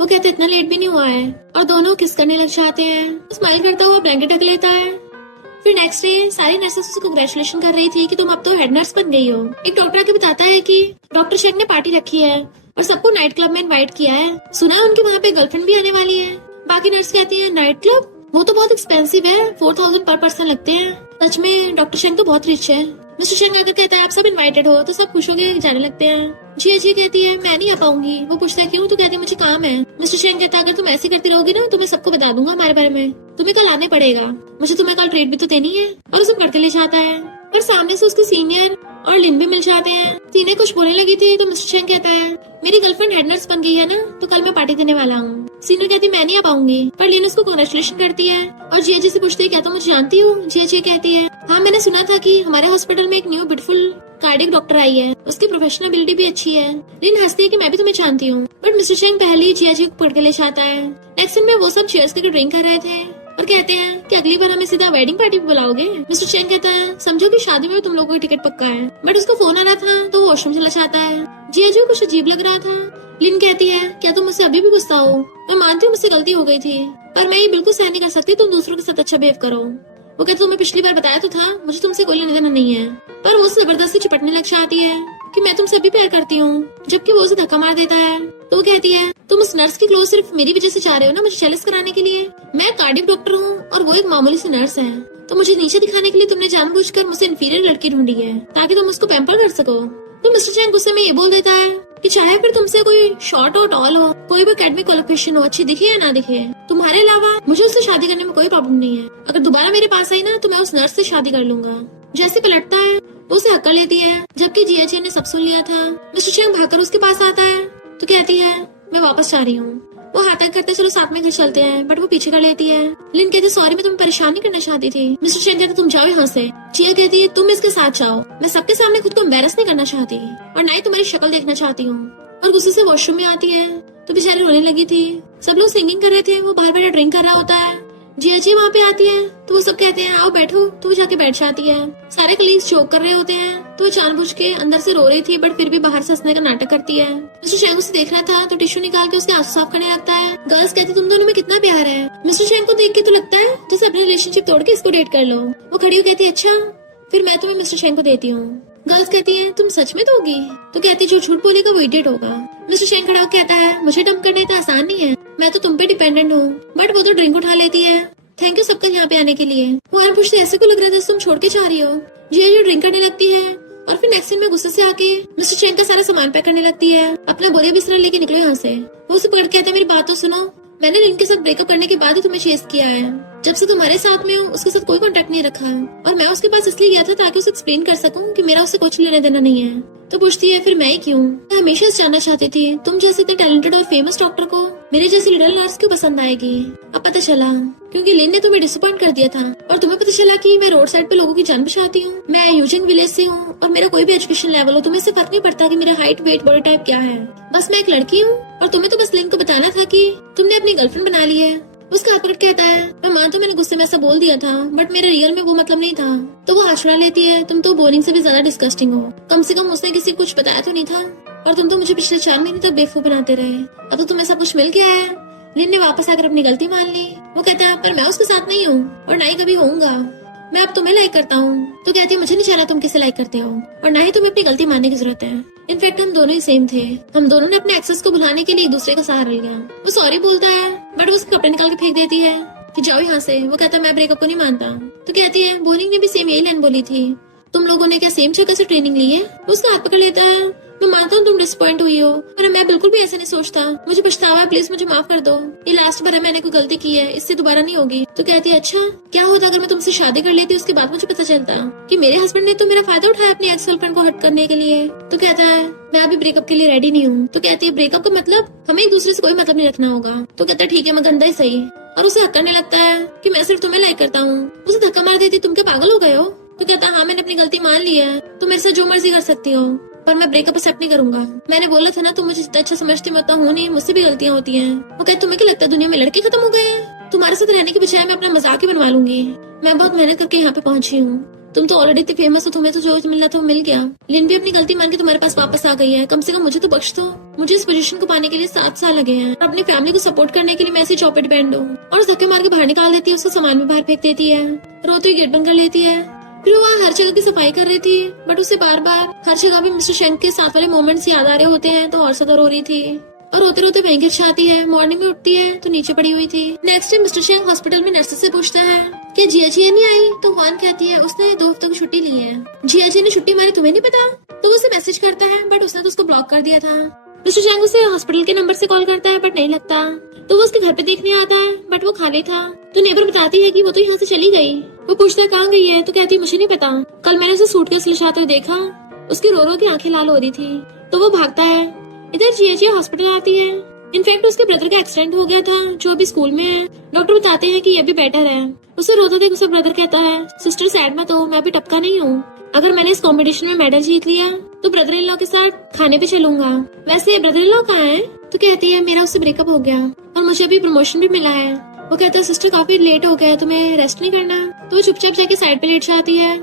वो कहते इतना लेट भी नहीं हुआ है और दोनों किस करने लग जाते हैं। वो स्माइल करता हुआ ब्लैंकेट ढक लेता है। फिर नेक्स्ट डे सारी नर्सेस उसे कांग्रेचुलेशन कर रही थी कि तुम अब तो हेड नर्स बन गई हो। एक डॉक्टर आके बताता है कि डॉक्टर शेख ने पार्टी रखी है और सबको नाइट क्लब में इनवाइट किया है। सुना है उनकी वहाँ पे गर्लफ्रेंड भी आने वाली है। बाकी नर्स कहती है नाइट क्लब वो तो बहुत एक्सपेंसिव है, 4000 पर पर्सन लगते हैं। सच में डॉक्टर शेंग तो बहुत रिच है। मिस्टर शेंग आकर कहता है आप सब इनवाइटेड हो तो सब खुश होकर जाने लगते हैं। जी जी कहती है मैं नहीं आ पाऊंगी। वो पूछता है क्यों। तो कहती है मुझे काम है। मिस्टर शेंग कहता है अगर तुम ऐसे करती रहोगी ना तो मैं सबको बता दूंगा हमारे बारे में, तुम्हें कल आने पड़ेगा, मुझे तुम्हें कल ट्रीट भी तो देनी है। और उसे पकड़ के ले जाता है पर सामने से उसके सीनियर और लिन भी मिल जाते हैं। तीने कुछ बोलने लगी थी तो मिस्टर शेंग कहता है मेरी गर्लफ्रेंड हेड नर्स बन गई है ना तो कल मैं पार्टी देने वाला हूँ। सीनियर कहती मैं नहीं आ पाऊंगी पर लिन उसको कांग्रेचुलेशन करती है और जिया जी से पूछती है क्या तुम मुझे जानती हो। जिया जी कहती है हाँ मैंने सुना था कि हमारे हॉस्पिटल में एक न्यू ब्यूटीफुल कार्डियक डॉक्टर आई है, उसकी प्रोफेशनलिटी भी अच्छी है। लिन हंसती है कि मैं भी तुम्हें जानती हूँ। बट मिस्टर शेंग पहले ही जिया जी को पकड़ के ले जाता है। नेक्स्ट दिन में वो सब चेयर्स करके ड्रिंक कर रहे थे और कहते हैं कि अगली बार हमें सीधा वेडिंग पार्टी पे बुलाओगे। मिस्टर चेंग कहता है समझो कि शादी में तुम लोगों का टिकट पक्का है। बट उसका फोन आ रहा था तो वो वॉशरूम चला जाता है। जिया जी कुछ अजीब लग रहा था। लिन कहती है क्या तुम मुझसे अभी भी गुस्सा हो। मैं मानती हूँ मुझसे गलती हो गई थी पर मैं ये बिल्कुल सहन नहीं कर सकती तुम दूसरों के साथ अच्छा बिहेव करो। वो कहते तुम्हें पिछली बार बताया तो था मुझे तुमसे कोई लेना देना नहीं है। पर वो जबरदस्ती चिपटने लग जाती है कि मैं तुमसे अभी प्यार करती हूँ जबकि वो उसे धक्का मार देता है। तो वो कहती है तुम उस नर्स की क्लोज सिर्फ मेरी वजह से चाह रहे हो ना, मुझे जेलस कराने के लिए। मैं कार्डियक डॉक्टर हूँ और वो एक मामूली सी नर्स है तो मुझे नीचे दिखाने के लिए तुमने जानबूझकर मुझसे इंफीरियर लड़की ढूंढी है ताकि तुम उसको पैम्पर कर सको। तो मिस्टर चैंग गुस्से में ये बोल देता है कि चाहे फिर तुमसे कोई शॉर्ट हो टॉल हो, कोई भी एकेडमिक क्वालिफिकेशन हो, अच्छी दिखे या ना दिखे, तुम्हारे अलावा मुझे उससे शादी करने में कोई प्रॉब्लम नहीं है। अगर दोबारा मेरे पास आई ना तो मैं उस नर्स से शादी कर लूंगा। जैसे पलटता है वो उसे हक्का लेती है जबकि जिया जी ने सब सुन लिया था। मिस्टर चैंग भागकर उसके पास आता है तो कहती है मैं वापस जा रही हूँ। वो हाथ तक करते चलो साथ में घर चलते हैं बट वो पीछे कर लेती है। लिन कहती सॉरी मैं तुम्हें परेशान नहीं करना चाहती थी। मिस्टर चैंग कहते तुम जाओ यहाँ से। जिया कहती है तुम इसके साथ जाओ, मैं सबके सामने खुद को एम्बैरस नहीं करना चाहती और ना ही तुम्हारी शक्ल देखना चाहती हूँ। और गुस्से से वॉशरूम में आती है तो बेचारी रोने लगी थी। सब लोग सिंगिंग कर रहे थे, वो बाहर बैठा ड्रिंक कर रहा होता है। जिया जी वहाँ पे आती है तो वो सब कहते हैं आओ बैठो, तो वो जाके बैठ जाती है। सारे कलीग्स जोक कर रहे होते हैं तो वो जानबूझ के अंदर से रो रही थी बट फिर भी बाहर से हंसने का नाटक करती है। मिस्टर चैंग उसे देख रहा था तो टिश्यू निकाल के उसके आंसू साफ करने लगता है। गर्ल्स कहती तुम दोनों में कितना प्यार है। मिस्टर चैंग को देख के तो लगता है जैसे अपने रिलेशनशिप तोड़ के इसको डेट कर लो। वो खड़ी हो कहती है अच्छा फिर मैं तुम्हें मिस्टर चैंग को देती हूँ। गर्ल्स कहती हैं तुम सच में दोगी। तो कहती जो झूठ बोलेगा वो इडियट होगा। मिस्टर चैंग खड़ा होकर कहता है मुझे डंप करना इतना आसान नहीं है, मैं तो तुम पे डिपेंडेंट हूँ। बट वो तो ड्रिंक उठा लेती है। थैंक यू सबका यहाँ पे आने के लिए। वो आन पूछते ऐसे को लग रहा था तुम छोड़ के जा रही हो। जिया जो ड्रिंक करने लगती है और फिर नेक्स्ट सीन में गुस्से से आके मिस्टर चैंग का सारा सामान पैक करने लगती है। अपना बोरिया बिस्तरा लेके निकलो यहाँ से। वो उसे पकड़ के कहता है मेरी बात तो सुनो, मैंने लिन के साथ ब्रेकअप करने के बाद ही तुम्हें चेस किया है। जब से तुम्हारे साथ में हूँ उसके साथ कोई कांटेक्ट नहीं रखा और मैं उसके पास इसलिए गया था ताकि उसे एक्सप्लेन कर सकूं कि मेरा उससे कुछ लेना देना नहीं है। तो पूछती है फिर मैं क्यों। मैं हमेशा से जानना चाहती थी तुम जैसे इतने टैलेंटेड और फेमस डॉक्टर को मेरे जैसी लिटिल नर्स क्यों पसंद आएगी। अब पता चला क्योंकि लिन ने तुम्हें डिसअपॉइंट कर दिया था और तुम्हें पता चला कि मैं रोड साइड पे लोगों की जान बचाती हूँ। मैं यूजिंग विलेज से हूँ और मेरा कोई भी एजुकेशन लेवल हो, तुम्हें इससे फर्क नहीं पड़ता कि मेरा हाइट वेट बॉडी टाइप क्या है। बस मैं एक लड़की हूँ और तुम्हें तो बस लिन को बताना था कि तुमने अपनी गर्लफ्रेंड बना ली है। उसका हाथ पकड़ कहता है मैं मानता हूँ मैंने गुस्से में ऐसा बोल दिया था बट मेरे रियल में वो मतलब नहीं था। तो वो हाथ छुड़ा लेती है तुम तो बोरिंग से भी ज्यादा डिस्गस्टिंग हो, कम से कम उसने किसी को कुछ बताया तो नहीं था और तुम तो मुझे पिछले 4 महीने तक बेवकूफ बनाते रहे। अब तो तुम्हें सब कुछ मिल गया है। लिन ने वापस आकर अपनी गलती मान ली। वो कहता है पर मैं उसके साथ नहीं हूँ और ना ही कभी होऊंगा, मैं अब तुम्हें लाइक करता हूँ। तो कहती है मुझे नहीं जानना तुम किसे लाइक करते हो और ना ही तुम्हें अपनी गलती मानने की जरूरत है। इनफैक्ट हम दोनों ही सेम थे, हम दोनों ने अपने एक्सेस को भुलाने के लिए एक दूसरे का सहारा लिया। वो सॉरी बोलता है बट वो उसके कपड़े निकाल के फेंक देती है कि जाओ यहाँ से। वो कहता है मैं ब्रेकअप को नहीं मानता। तो कहती है बोरिंग ने भी सेम यही लाइन बोली थी, तुम लोगों ने क्या सेम जगह से ट्रेनिंग ली है। उसका हाथ पकड़ लेता है मैं मानता हूँ तुम डिसअपॉइंट हुई हो पर मैं बिल्कुल भी ऐसा नहीं सोचता, मुझे पछतावा है, प्लीज मुझे माफ कर दो, ये लास्ट बार है, मैंने कोई गलती की है, इससे दोबारा नहीं होगी। तो कहती है अच्छा क्या होता अगर मैं तुमसे शादी कर लेती उसके बाद मुझे पता चलता कि मेरे हस्बैंड ने तो मेरा फायदा उठाया अपनी एक्स गर्लफ्रेंड को हट करने के लिए। तो कहता है मैं अभी ब्रेकअप के लिए रेडी नहीं हूँ। तो कहती है ब्रेकअप का मतलब हमें एक दूसरे से कोई मतलब नहीं रखना होगा। तो कहता है ठीक है मैं गंदा ही सही और उसे हक करने लगता है कि मैं सिर्फ तुम्हें लाइक करता हूँ। उसे धक्का मार देती तुम क्या पागल हो गए हो। तो कहता है हाँ मैंने अपनी गलती मान ली है, तुम मेरे साथ जो मर्जी कर सकती हो पर मैं ब्रेकअप एक्सेप्ट नहीं करूंगा। मैंने बोला था ना तुम मुझे जितना अच्छा समझती मैं उतना हूँ नहीं, मुझसे भी गलतियाँ होती हैं। वो कहते तुम्हें क्या लगता है दुनिया में लड़के खत्म हो गए हैं। तुम्हारे साथ रहने की बजाय मैं अपना मजाक ही बनवा लूंगी। मैं बहुत मेहनत करके यहाँ पे पहुंची हूँ। तुम तो ऑलरेडी इतनी फेमस हो, तुम्हें तो जो मिलना था वो मिल गया। लिन भी अपनी गलती मान के तुम्हारे पास वापस आ गई है। कम से कम मुझे तो बख्श दो। मुझे इस पोजीशन को पाने के लिए 7 साल लगे हैं। अपनी फैमिली को सपोर्ट करने के लिए मैं ऐसी जॉब पे डिपेंड हूँ। और धक्के मार के बाहर निकाल देती है, उसका सामान भी बाहर फेंक देती है, रोते हुए गेट बंद कर लेती है। फिर वो वहाँ हर जगह की सफाई कर रही थी, बट उसे बार बार हर जगह भी मिस्टर शेंक के साथ वाले मोमेंट्स याद आ रहे होते हैं, तो और ज्यादा रो रही थी। और रोते रोते वहीं गिर जाती है। मॉर्निंग में उठती है तो नीचे पड़ी हुई थी। नेक्स्ट डे मिस्टर शेंग हॉस्पिटल में नर्सेस से पूछता है कि जिया नहीं आई, तो वन कहती है उसने 2 हफ्तों की छुट्टी ली है। जिया ने छुट्टी मारी, तुम्हें नहीं पता? तो वो उसे मैसेज करता है, बट उसने तो उसको ब्लॉक कर दिया था। मिस्टर शेंग उसे हॉस्पिटल के नंबर से कॉल करता है, बट नहीं लगता। तो वो उसके घर पे देखने आता है, बट वो खाली था। तो नेबर बताती है कि वो तो यहाँ से चली गई। वो पूछता है कहाँ गई है, तो कहती है मुझे नहीं पता, कल मैंने उसे सूटकेस लिजाते हुए देखा। उसकी रो रो की आंखें लाल हो रही थी। तो वो भागता है। इधर जिया हॉस्पिटल आती है। इनफैक्ट उसके ब्रदर का एक्सीडेंट हो गया था, जो अभी स्कूल में है। डॉक्टर बताते हैं कि ये भी बेटर है। उसे रोते देख उसका ब्रदर कहता है सिस्टर सैड मत हो, मैं अभी टपका नहीं हूँ। अगर मैंने इस कंपटीशन में मेडल जीत लिया तो ब्रदर इन लॉ के साथ खाने पे चलूंगा। वैसे ब्रदर इन लॉ कहाँ है? तो कहती है मेरा उससे ब्रेकअप हो गया और मुझे अभी प्रमोशन भी मिला है। वो कहता है सिस्टर काफी लेट हो गया, तुम्हें रेस्ट नहीं करना? तो वो चुपचाप जाके साइड पे लेट जाती है,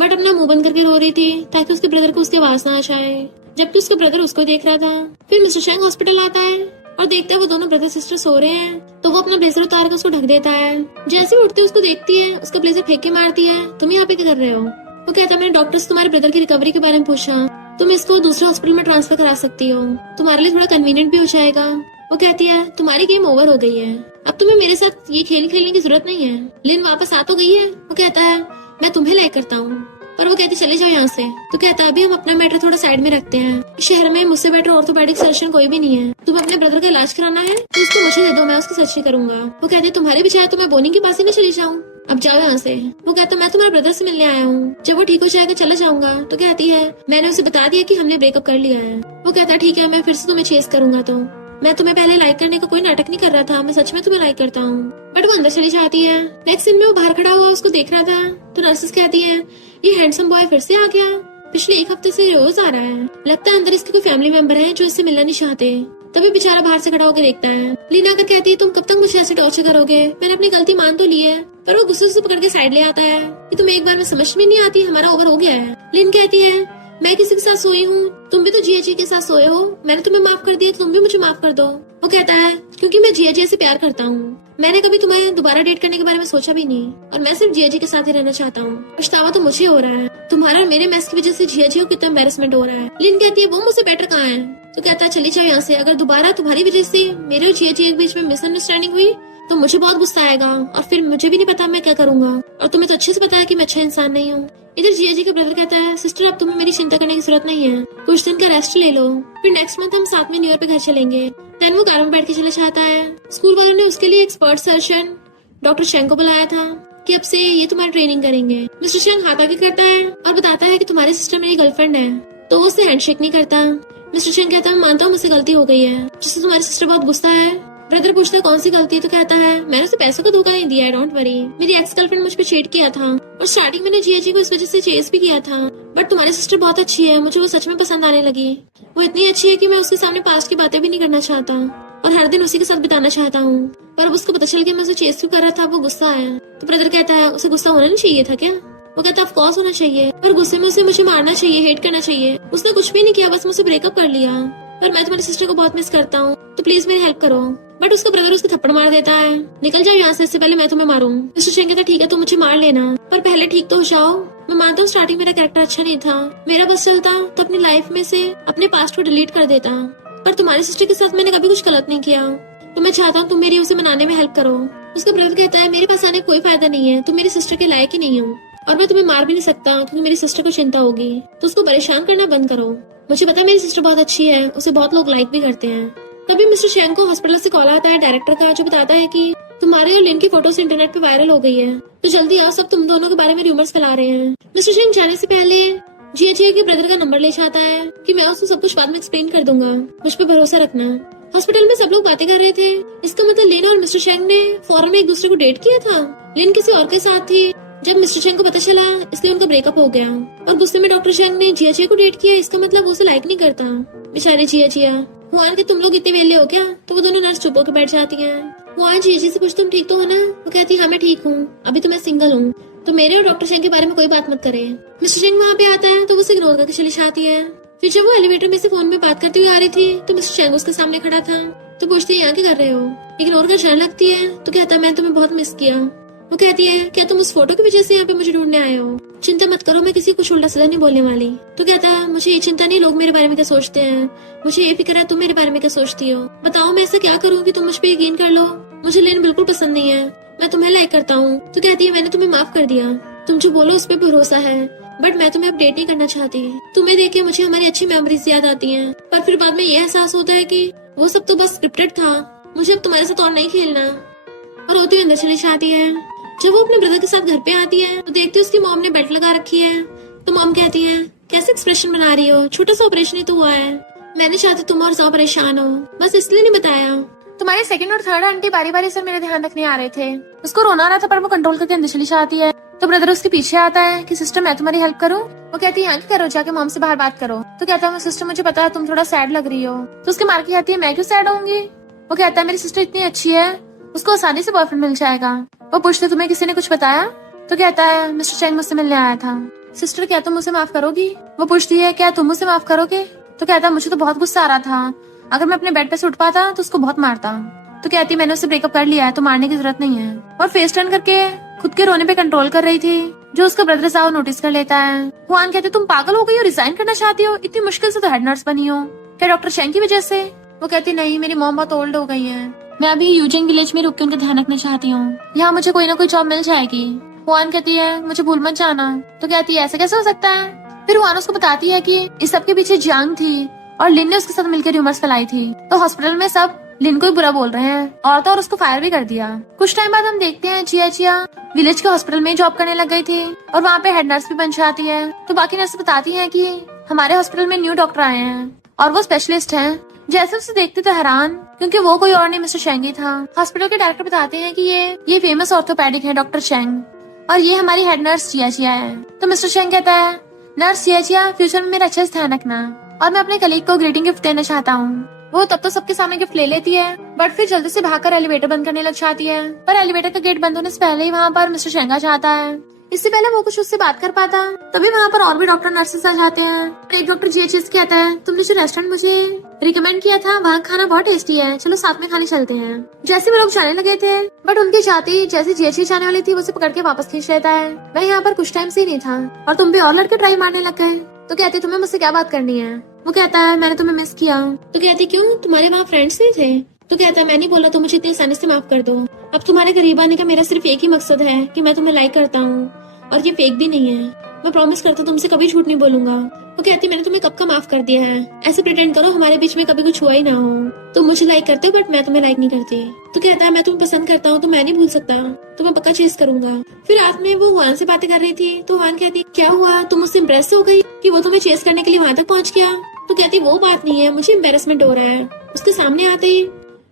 बट अपना मुंह बंद करके रो रही थी ताकि उसके ब्रदर को उसकी आवाज ना आ जाए, जबकि उसका ब्रदर उसको देख रहा था। फिर मिस्टर शेंग हॉस्पिटल आता है और देखता है वो दोनों ब्रदर सिस्टर सो रहे हैं। तो वो अपना ब्लेजर उतार कर उसको ढक देता है। जैसे वो उठते उसको देखती है, उसका ब्लेजर फेंक के मारती है, तुम यहाँ पे क्या कर रहे हो? वो कहता है मैंने डॉक्टर से तुम्हारे ब्रदर की रिकवरी के बारे में पूछा, तुम इसको दूसरे हॉस्पिटल में ट्रांसफर करा सकती हो, तुम्हारे लिए थोड़ा कन्वीनियंट भी हो जाएगा। वो कहती है तुम्हारी गेम ओवर हो गई है, अब तुम्हें मेरे साथ ये खेल खेलने की जरूरत नहीं है। लिन वापस आ तो गई है। वो कहता है मैं तुम्हें लाइक करता हूँ, पर वो कहती चले जाओ यहाँ से। तो कहता अभी हम अपना मैटर थोड़ा साइड में रखते हैं। शहर में मुझसे बेटर ऑर्थोपेडिक सर्जन कोई भी नहीं है। तुम्हें अपने ब्रदर का इलाज कराना है तो उसको मुझे दे दो, मैं उसकी सर्जरी करूंगा। वो कहते तुम्हारे भी चाहे तो मैं बोनी के पास ही ना चली जाऊँ, अब जाओ यहाँ से। वो कहता मैं तुम्हारे ब्रदर से मिलने आया हूँ, जब वो ठीक हो जाएगा चला जाऊंगा। तो कहती है मैंने उसे बता दिया कि हमने ब्रेकअप कर लिया है। वो कहता ठीक है, मैं फिर से तुम्हें चेस करूंगा। तो मैं तुम्हें पहले लाइक करने का कोई नाटक नहीं कर रहा था, मैं सच में तुम्हें लाइक करता हूँ। बट वो अंदर चली जाती है। नेक्स्ट सीन में वो बाहर खड़ा हुआ उसको देख रहा था। तो नर्सेस कहती है ये हैंडसम बॉय फिर से आ गया, पिछले 1 हफ्ते से रोज आ रहा है, लगता है अंदर इसके कोई फैमिली मेंबर है जो इससे मिलना नहीं चाहते। तभी बेचारा बाहर से खड़ा होकर देखता है। लीना आकर कहती है तुम कब तक मुझे ऐसे टॉर्चर करोगे, मैंने अपनी गलती मान तो ली है। पर वो गुस्से से पकड़ के साइड ले आता है कि तुम्हें एक बार में समझ में नहीं आती, हमारा ओवर हो गया है। लिन कहती है मैं किसी के साथ सोई हूँ, तुम भी तो जिया जी के साथ सोए हो, मैंने तुम्हें माफ कर दिया, तुम भी मुझे माफ कर दो। वो कहता है क्योंकि मैं जिया जी से प्यार करता हूँ, मैंने कभी तुम्हें दोबारा डेट करने के बारे में सोचा भी नहीं, और मैं सिर्फ जिया जी के साथ ही रहना चाहता हूँ। पछतावा तो मुझे हो रहा है, तुम्हारा और मेरे मैस की वजह से जिया जी को कितना एम्बैरेसमेंट हो रहा है। लिन कहती है वो मुझसे बेटर कहाँ है? तो कहता है चली जाओ यहाँ से, अगर दोबारा तुम्हारी वजह से मेरे और जिया जी के बीच में मिसअंडरस्टैंडिंग हुई तो मुझे बहुत गुस्सा आएगा, और फिर मुझे भी नहीं पता मैं क्या करूंगा, और तुम्हें तो अच्छे से पता है कि मैं अच्छा इंसान नहीं हूँ। इधर जिया जी का ब्रदर कहता है सिस्टर अब तुम्हें मेरी चिंता करने की जरूरत नहीं है, कुछ दिन का रेस्ट ले लो, फिर नेक्स्ट मंथ हम साथ में न्यू ईयर पे घर चलेंगे। देन वो कार में बैठ के चला जाता है। स्कूल वालों ने उसके लिए एक्सपर्ट सर्जन डॉक्टर शेंग को बुलाया था कि अब से ये तुम्हारी ट्रेनिंग करेंगे। मिस्टर शेंग हाथ आगे करता है और बताता है कि तुम्हारी सिस्टर मेरी गर्लफ्रेंड है, तो वो उससे हैंडशेक नहीं करता। मिस्टर शेंग कहता है मानता हूँ मुझसे गलती हो गई है, जिससे तुम्हारी सिस्टर बहुत गुस्सा है। ब्रदर पूछता है कौन सी गलती? तो कहता है मैंने उसे पैसों का धोखा नहीं दिया है, डोंट वरी, मेरी एक्स गर्लफ्रेंड मुझ पे चीट किया था, और स्टार्टिंग मैंने जिया जी को इस वजह से चेस भी किया था, बट तुम्हारी सिस्टर बहुत अच्छी है, मुझे वो सच में पसंद आने लगी। वो इतनी अच्छी है कि मैं उसके सामने पास्ट की बातें भी नहीं करना चाहता और हर दिन उसी के साथ बिताना चाहता हूँ, पर अब उसको पता चल गया मैं उसे चेस क्यों कर रहा था, वो गुस्सा आया। तो ब्रदर कहता है उसे गुस्सा होना नहीं चाहिए था क्या? वो कहता है ऑफ कोर्स होना चाहिए, पर गुस्से में उसे मुझे मारना चाहिए, हेट करना चाहिए। उसने कुछ भी नहीं किया, बस मुझसे ब्रेकअप कर लिया, पर मैं तुम्हारी सिस्टर को बहुत मिस करता हूँ, तो प्लीज मेरी हेल्प करो। बट उसका ब्रदर उसको थप्पड़ मार देता है, निकल जाओ यहाँ से, इससे पहले मैं तुम्हें मारूं। मिस्टर शेंग कहता ठीक है तुम मुझे मार लेना, पर पहले ठीक तो हो जाओ। मैं मानता हूँ स्टार्टिंग मेरा कैरेक्टर अच्छा नहीं था, मेरा बस चलता तो अपनी लाइफ में से अपने पास्ट को डिलीट कर देता, पर तुम्हारी सिस्टर के साथ मैंने कभी कुछ गलत नहीं किया, तो मैं चाहता हूँ तुम मेरी उसे मनाने में हेल्प करो। उसका ब्रदर कहता है मेरे पास आने का कोई फायदा नहीं है, तुम मेरी सिस्टर के लायक ही नहीं हो, और मैं तुम्हें मार भी नहीं सकता क्योंकि मेरी सिस्टर को चिंता होगी, तो उसको परेशान करना बंद करो। मुझे पता है मेरी सिस्टर बहुत अच्छी है, उसे बहुत लोग लाइक भी करते हैं। तभी मिस्टर शेंग को हॉस्पिटल से कॉल आता है डायरेक्टर का, जो बताता है कि तुम्हारे और लिन की फोटोज इंटरनेट पे वायरल हो गई है, तो जल्दी आओ, सब तुम दोनों के बारे में रूमर्स फैला रहे हैं। मिस्टर शेंग जाने से पहले जिया के ब्रदर का नंबर ले जाता है कि मैं उसको सब कुछ बाद में एक्सप्लेन कर दूंगा, मुझ पे भरोसा रखना। हॉस्पिटल में सब लोग बातें कर रहे थे, इसका मतलब लिन और मिस्टर शेंग ने फौरन में एक दूसरे को डेट किया था। लिन किसी और के साथ थी, जब मिस्टर शेंग को पता चला इसलिए उनका ब्रेकअप हो गया, और गुस्से में डॉक्टर शेंग ने जिया को डेट किया, इसका मतलब वो उसे लाइक नहीं करता। बेचारे जिया हुआन के तुम लोग इतने वेले हो क्या? तो वो दोनों नर्स चुप होकर बैठ जाती हैं। वो आज जीजी से पूछ तुम ठीक तो हो ना? वो कहती हाँ मैं ठीक हूँ, अभी तो मैं सिंगल हूँ, तो मेरे और डॉक्टर शेंग के बारे में कोई बात मत करे। मिस्टर शेंग वहाँ पे आता है तो वो उसे इग्नोर करके चली जाती है। फिर जब वो एलिवेटर में से फोन में बात करते हुए आ रही थी तो मिस्टर शेंग उसके सामने खड़ा था। तो पूछती है यहाँ क्या कर रहे हो? इग्नोर कर जाने लगती है। तो कहता मैं तुम्हें बहुत मिस किया। वो कहती है क्या तुम उस फोटो की वजह से यहाँ पे मुझे ढूंढने आए हो? चिंता मत करो, मैं किसी को उल्टा सीधा नहीं बोलने वाली। तो कहता है मुझे ये चिंता नहीं लोग मेरे बारे में क्या सोचते हैं, मुझे ये फिक्र है तुम मेरे बारे में क्या सोचती हो। बताओ मैं ऐसा क्या करूँ कि तुम मुझ पे यकीन कर लो? मुझे लेन बिल्कुल पसंद नहीं है, मैं तुम्हें लाइक करता हूँ। तो कहती है मैंने तुम्हें माफ कर दिया, तुम जो बोलो उस पर भरोसा है, बट मैं तुम्हें अपडेट नहीं करना चाहती। तुम्हें देख के मुझे हमारी अच्छी मेमोरीज याद आती हैं, पर फिर बाद में ये एहसास होता है कि वो सब तो बस स्क्रिप्टेड था, मुझे अब तुम्हारे साथ और नहीं खेलना। और रोती हुई अंदर चली जाती है। जब वो अपने ब्रदर के साथ घर पे आती है तो देखती है उसकी मॉम ने बेल्ट लगा रखी है। तो मॉम कहती है कैसे एक्सप्रेशन बना रही हो, छोटा सा ऑपरेशन ही तो हुआ है, मैंने चाहती तुम और ज्यादा परेशान हो, बस इसलिए नहीं बताया। तुम्हारी सेकंड और थर्ड आंटी बारी बारी से मेरे ध्यान रखने आ रहे थे। उसको रोना आ रहा था पर वो कंट्रोल करके अंदर चली जाती है। तो ब्रदर उसके पीछे आता है कि सिस्टर मैं तुम्हारी हेल्प करूं। वो कहती है यहाँ क्या करो, जाके मॉम से बाहर बात करो। तो कहता है सिस्टर मुझे पता है तुम थोड़ा सैड लग रही हो। तो उसकी मार के कहती है मैं क्यों सैड होंगी? वो कहता है मेरी सिस्टर इतनी अच्छी है, उसको आसानी से बॉयफ्रेंड मिल जाएगा। वो पूछते तुम्हें किसी ने कुछ बताया? तो कहता है मिस्टर चैंग मुझसे मिलने आया था। सिस्टर क्या तुम मुझे माफ करोगी? वो पूछती है क्या तुम मुझे माफ करोगे? तो कहता है मुझे तो बहुत गुस्सा आ रहा था, अगर मैं अपने बेड पे से उठ पाता तो उसको बहुत मारता। तो कहती मैंने उससे ब्रेकअप कर लिया है तो मारने की जरूरत नहीं है। और फेस टर्न करके खुद के रोने पे कंट्रोल कर रही थी, जो उसका ब्रदर साहब नोटिस कर लेता है। हुआन कहते तुम पागल हो गई हो, रिजाइन करना चाहती हो, इतनी मुश्किल से तो हेड नर्स बनी हो, क्या डॉक्टर शेंग की वजह से? वो कहती नहीं मेरी मॉम बहुत ओल्ड हो गई है, मैं अभी यूजिंग विलेज में रुक के उनका ध्यान रखना चाहती हूँ, यहाँ मुझे कोई ना कोई जॉब मिल जाएगी। हुआन कहती है मुझे भूल मत जाना। तो कहती है ऐसे कैसे हो सकता है? फिर हुआन उसको बताती है कि इस सब के पीछे जियांग थी और लिन ने उसके साथ मिलकर र्यूमर्स फैलाई थी, तो हॉस्पिटल में सब लिन को ही बुरा बोल रहे हैं और उसको फायर भी कर दिया। कुछ टाइम बाद हम देखते हैं जिया विलेज के हॉस्पिटल में जॉब करने लग गई थी और वहाँ पे हेड नर्स भी बन जाती है। तो बाकी नर्स बताती है कि हमारे हॉस्पिटल में न्यू डॉक्टर आए हैं और वो स्पेशलिस्ट हैं। जैसे उसे देखते तो हैरान, क्योंकि वो कोई और नहीं मिस्टर शेंग ही था। हॉस्पिटल के डायरेक्टर बताते हैं कि ये फेमस ऑर्थोपेडिक है डॉक्टर शेंग और ये हमारी हेड नर्स जिया है। तो मिस्टर शेंग कहता है नर्स जिया फ्यूचर में मेरा अच्छे से ध्यान रखना और मैं अपने कलीग को ग्रीटिंग गिफ्ट देना चाहता हूँ। वो तब तो सबके सामने गिफ्ट ले लेती है, बट फिर जल्दी से भागकर एलिवेटर बंद करने लग जाती है। पर एलिवेटर का गेट बंद होने से पहले ही वहाँ पर मिस्टर शेंग आ जाता है। इससे पहले वो कुछ उससे बात कर पाता तभी वहाँ पर और भी डॉक्टर नर्सेस आ जाते हैं। और एक डॉक्टर जीएचएस कहता है तुमने जो रेस्टोरेंट मुझे रिकमेंड किया था वहाँ खाना बहुत टेस्टी है, चलो साथ में खाने चलते हैं। जैसे वो लोग जाने लगे थे बट उनके जाते जैसे जीएचएस जाने वाली थी उसे पकड़ के वापस खींच लेता है। मैं यहाँ पर कुछ टाइम से ही नहीं था और तुम भी और लड़के ट्राई मारने लग गए। तो कहते तुम्हें मुझसे क्या बात करनी है? वो कहता है मैंने तुम्हें मिस किया। तो कहती क्यों तुम्हारे वहाँ फ्रेंड्स नहीं थे? तो कहता है मैं नहीं बोला तो मुझे इतनी आसानी से माफ कर दो, अब तुम्हारे करीब आने का मेरा सिर्फ एक ही मकसद है कि मैं तुम्हें लाइक करता हूँ और ये फेक भी नहीं है, मैं प्रॉमिस करता हूँ तुमसे कभी झूठ नहीं बोलूंगा। वो कहती मैंने तुम्हें कब का माफ कर दिया है, ऐसे प्रिटेंड करो हमारे बीच में कभी कुछ हुआ ही ना हो। तुम मुझे लाइक करते हो बट मैं तुम्हें लाइक नहीं करती। तो कहता है मैं तुम्हें पसंद करता हूँ तो मैं नहीं भूल सकता, तो मैं पक्का चेस करूंगा। फिर रात में वो हुआन से बातें कर रही थी तो हुआन कहती क्या हुआ, तुम मुझसे इम्प्रेस हो गई कि वो तुम्हें चेस करने के लिए वहाँ तक पहुँच गया? तो कहती वो बात नहीं है, मुझे एम्बेरसमेंट हो रहा है। उसके सामने आते ही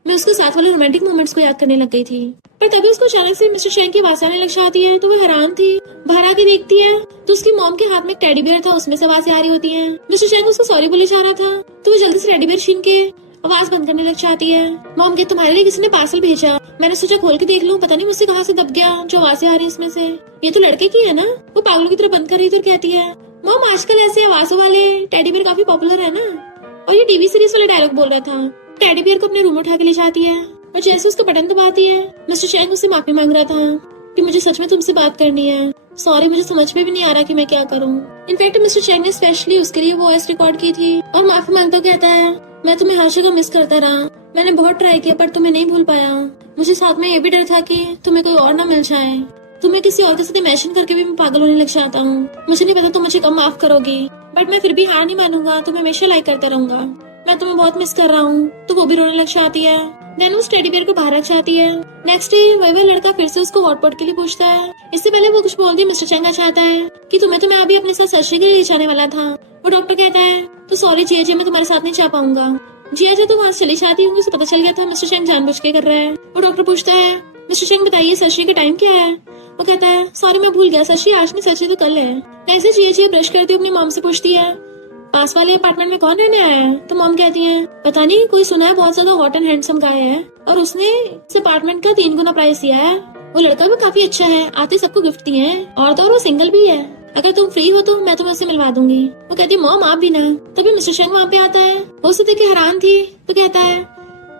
मैं उसके साथ वाले रोमांटिक मोमेंट्स को याद करने लग गई थी। पर तभी उसको अचानक से मिस्टर शेंग की आवाज आने लग जाती है। तो वो हैरान थी, बाहर आके देखती है तो उसकी मॉम के हाथ में एक टेडी बियर था, उसमें से आवाजें आ रही होती हैं। मिस्टर शेंग उसको सॉरी बोले जा रहा था तो वो जल्दी से टेडी बियर छीन के आवाज बंद करने लग जाती है। मॉम के तुम्हारे लिए किसी ने पार्सल भेजा, मैंने सोचा खोल के देख लूं, पता नहीं मुझसे कहाँ से दब गया जो आवाजें आ रही इसमें से, ये तो लड़के की है ना। वो पागलों की तरह बंद कर रही थी और कहती है मॉम आजकल ऐसे आवाजों वाले टेडी बियर काफी पॉपुलर है ना। और ये टीवी सीरीज वाले डायलॉग बोल रहा था। टेडी बियर को अपने रूम में उठा के ले जाती है और जैसे उसका बटन दबाती है मिस्टर शेंग उससे माफी मांग रहा था कि मुझे सच में तुमसे बात करनी है, सॉरी मुझे समझ में भी नहीं आ रहा कि मैं क्या करूं। इनफैक्ट मिस्टर शेंग ने स्पेशली उसके लिए वॉइस रिकॉर्ड की थी और माफी मांगता कहता है मैं तुम्हें हर जगह मिस करता रहा, मैंने बहुत ट्राई किया पर तुम्हें नहीं भूल पाया। मुझे साथ में ये भी डर था कि तुम्हें कोई और ना मिल जाए, तुम्हें किसी और के साथ इमेजिन करके भी मैं पागल होने लग जाता हूँ। मुझे नहीं पता तुम मुझे कब माफ करोगी बट मैं फिर भी हार नहीं मानूंगा, तुम्हें हमेशा लाइक करता रहूंगा, मैं तुम्हें बहुत मिस कर रहा हूँ। तो वो भी रोने लग जाती है। देन वो टेडी बियर को बाहर रख जाती है। नेक्स्ट डे वह लड़का फिर से उसको हॉटपॉट के लिए पूछता है। इससे पहले वो कुछ बोलती मिस्टर चैंग चाहता है कि तुम्हें तो मैं अभी अपने साथ सर्जरी के लिए ले जाने वाला था। वो डॉक्टर कहता है तो सॉरी जिया मैं तुम्हारे साथ नहीं जा पाऊंगा। जिया तो वहाँ चली जाती है, उसे पता चल गया था मिस्टर चैंग जानबूझ के कर रहा है। वो डॉक्टर पूछता है मिस्टर चैंग बताइए सर्जरी का टाइम क्या है? वो कहता है सॉरी मैं भूल गया, सर्जरी आज नहीं सर्जरी तो कल है। ऐसे जिया ब्रश करती हुई अपनी मॉम से पूछती है पास वाले अपार्टमेंट में कौन रहने आया है? तो मॉम कहती है पता नहीं, कोई सुना है बहुत ज्यादा हॉट एंड हैंडसम गाय है और उसने इस अपार्टमेंट का 3 गुना प्राइस दिया है। वो लड़का भी काफी अच्छा है, आते सबको गिफ्ट दिए हैं और तो वो सिंगल भी है। अगर तुम फ्री हो तो मैं तुम्हें उससे मिलवा दूंगी। वो कहती है मॉम आप भी ना। तभी मिस्टर शेंग वहाँ पे आता है। वो उसे देख के हैरान थी तो कहता है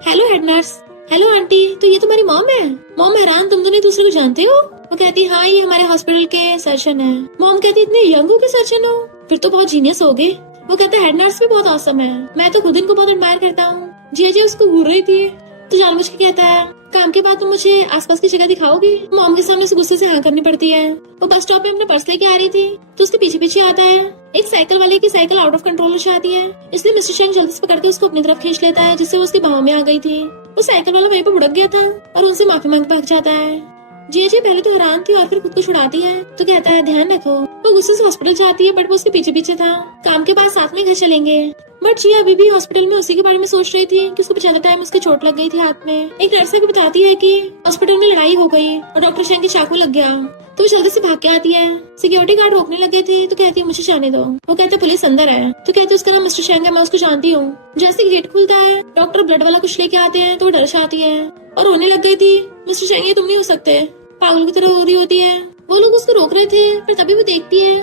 hello head nurse. Hello aunty, तो ये तुम्हारी मॉम है? मॉम हैरान, तुम दोनों एक दूसरे को जानते हो? वो कहती हाँ, ये हमारे हॉस्पिटल के सर्जन है। मॉम कहती इतने यंग हो के सर्जन हो, फिर तो बहुत जीनियस हो गए। वो कहता है हेड नर्स भी बहुत औसम है, मैं तो खुद इनको बहुत एडमायर करता हूँ। जी उसको घूर रही थी तो जानबूझ के कहता है काम के बाद तुम मुझे आसपास की जगह दिखाओगी? मॉम के सामने उसे गुस्से से हाँ करनी पड़ती है। वो बस स्टॉप पे अपना पर्स लेके आ रही थी तो उसके पीछे पीछे आता है। एक साइकिल वाले की साइकिल आउट ऑफ कंट्रोल हो जाती है, इसलिए मिस्टर शेंग जल्दी से पकड़ के उसको अपनी तरफ खींच लेता है, जिससे वो उसकी बाहों में आ गई थी। वो साइकिल वाला वहीं पे भुड़क गया था और उनसे माफी मांग भाग जाता है। जी पहले तो हैरान थी और फिर खुद को छुड़ाती है तो कहता है ध्यान रखो। वो गुस्से से हॉस्पिटल जाती है बट वो उसके पीछे पीछे था। काम के बाद साथ में घर चलेंगे बट जी अभी भी हॉस्पिटल में उसी के बारे में सोच रही थी कि उसको ज्यादा टाइम उसकी चोट लग गई थी हाथ में। एक नर्स भी बताती है कि हॉस्पिटल में लड़ाई हो गई और डॉक्टर शेंग के चाकू लग गया तो वो जल्दी से भाग के आती है। सिक्योरिटी गार्ड रोकने लगे थे तो कहती है मुझे जाने दो। वो कहते पुलिस अंदर है तो कहते उसका नाम मिस्टर शेंग है, मैं उसको जानती हूँ। जैसे गेट खुलता है डॉक्टर ब्लड वाला कुछ लेके आते हैं तो वो डर जाती है और रोने लग गई थी। मिस्टर शेंग ये तुम नहीं हो सकते, पागल की तरह रो रही होती है। वो लोग उसको रोक रहे थे पर तभी वो देखती है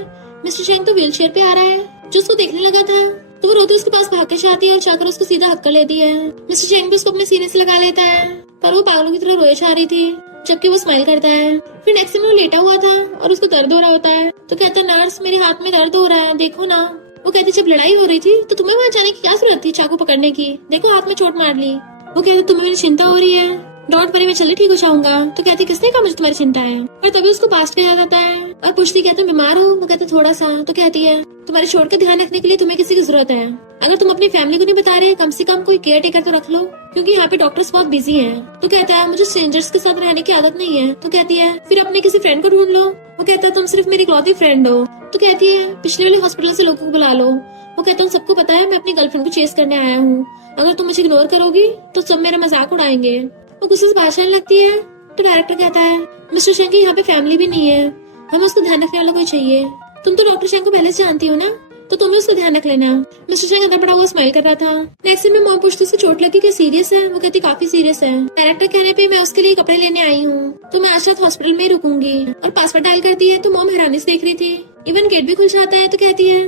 मिस्टर शेंग तो व्हील चेयर पे आ रहा है जो उसको देखने लगा था। तो वो रोते उसके पास भाग के जाती है और जाकर उसको सीधा हक कर लेती है। मिस्टर शेंग भी उसको अपने सीने से लगा लेता है पर वो पागलों की तरह रोए जा रही थी जबकि वो स्माइल करता है। फिर नेक्स्ट टाइम वो लेटा हुआ था और उसको दर्द हो रहा होता है तो कहता है नर्स मेरे हाथ में दर्द हो रहा है, देखो ना। वो कहती जब लड़ाई हो रही थी तो तुम्हें वहाँ जाने की क्या जरूरत थी चाकू पकड़ने की, देखो हाथ में चोट मार ली। वो कहते तुम्हें मेरी चिंता हो रही है, डॉट परी मैं चले ठीक हो जाऊंगा। तो कहती किसने कहा मुझे तुम्हारी चिंता है? पर तभी उसको पास्ट का याद आता है और पूछती कहते बीमार हो? वो कहते थोड़ा सा। तो कहती है तुम्हारी चोट का ध्यान रखने के लिए तुम्हें किसी की जरूरत है, अगर तुम अपनी फैमिली को नहीं बता रहे कम से कम कोई केयर टेकर तो रख लो क्योंकि यहाँ पे डॉक्टर्स बहुत बिजी हैं। तो कहता है मुझे स्ट्रेंजर्स के साथ रहने की आदत नहीं है। तो कहती है फिर अपने किसी फ्रेंड को ढूंढ लो। वो कहता है तुम सिर्फ मेरी इकलौती फ्रेंड हो। तो कहती है पिछले वाले हॉस्पिटल से लोगों को बुला लो। वो कहता है सबको पता है मैं अपनी गर्लफ्रेंड को चेस करने आया हूँ, अगर तुम मुझे इग्नोर करोगी तो सब मेरा मजाक उड़ाएंगे। वो गुस्से से भाषण लगती है तो डायरेक्टर कहता है मिस्टर शेंग की यहाँ पे फैमिली भी नहीं है, हमें उसको ध्यान रखने वाला कोई चाहिए। तुम तो डॉक्टर शेंग को पहले से जानती हो ना तो तुम्हें उसको ध्यान रख लेना। मिस्टर शेंग अंदर पड़ा हुआ स्माइल कर रहा था। नेक्स्ट दिन में मॉम पूछती उसको चोट लगी क्या सीरियस है? वो कहती काफी सीरियस है। डायरेक्टर कहने पे मैं उसके लिए कपड़े लेने आई हूँ तो मैं आज रात हॉस्पिटल में ही रुकूंगी। और पासवर्ड डायल करती है तो मॉम हैरानी से देख रही थी। इवन गेट भी खुल जाता है तो कहती है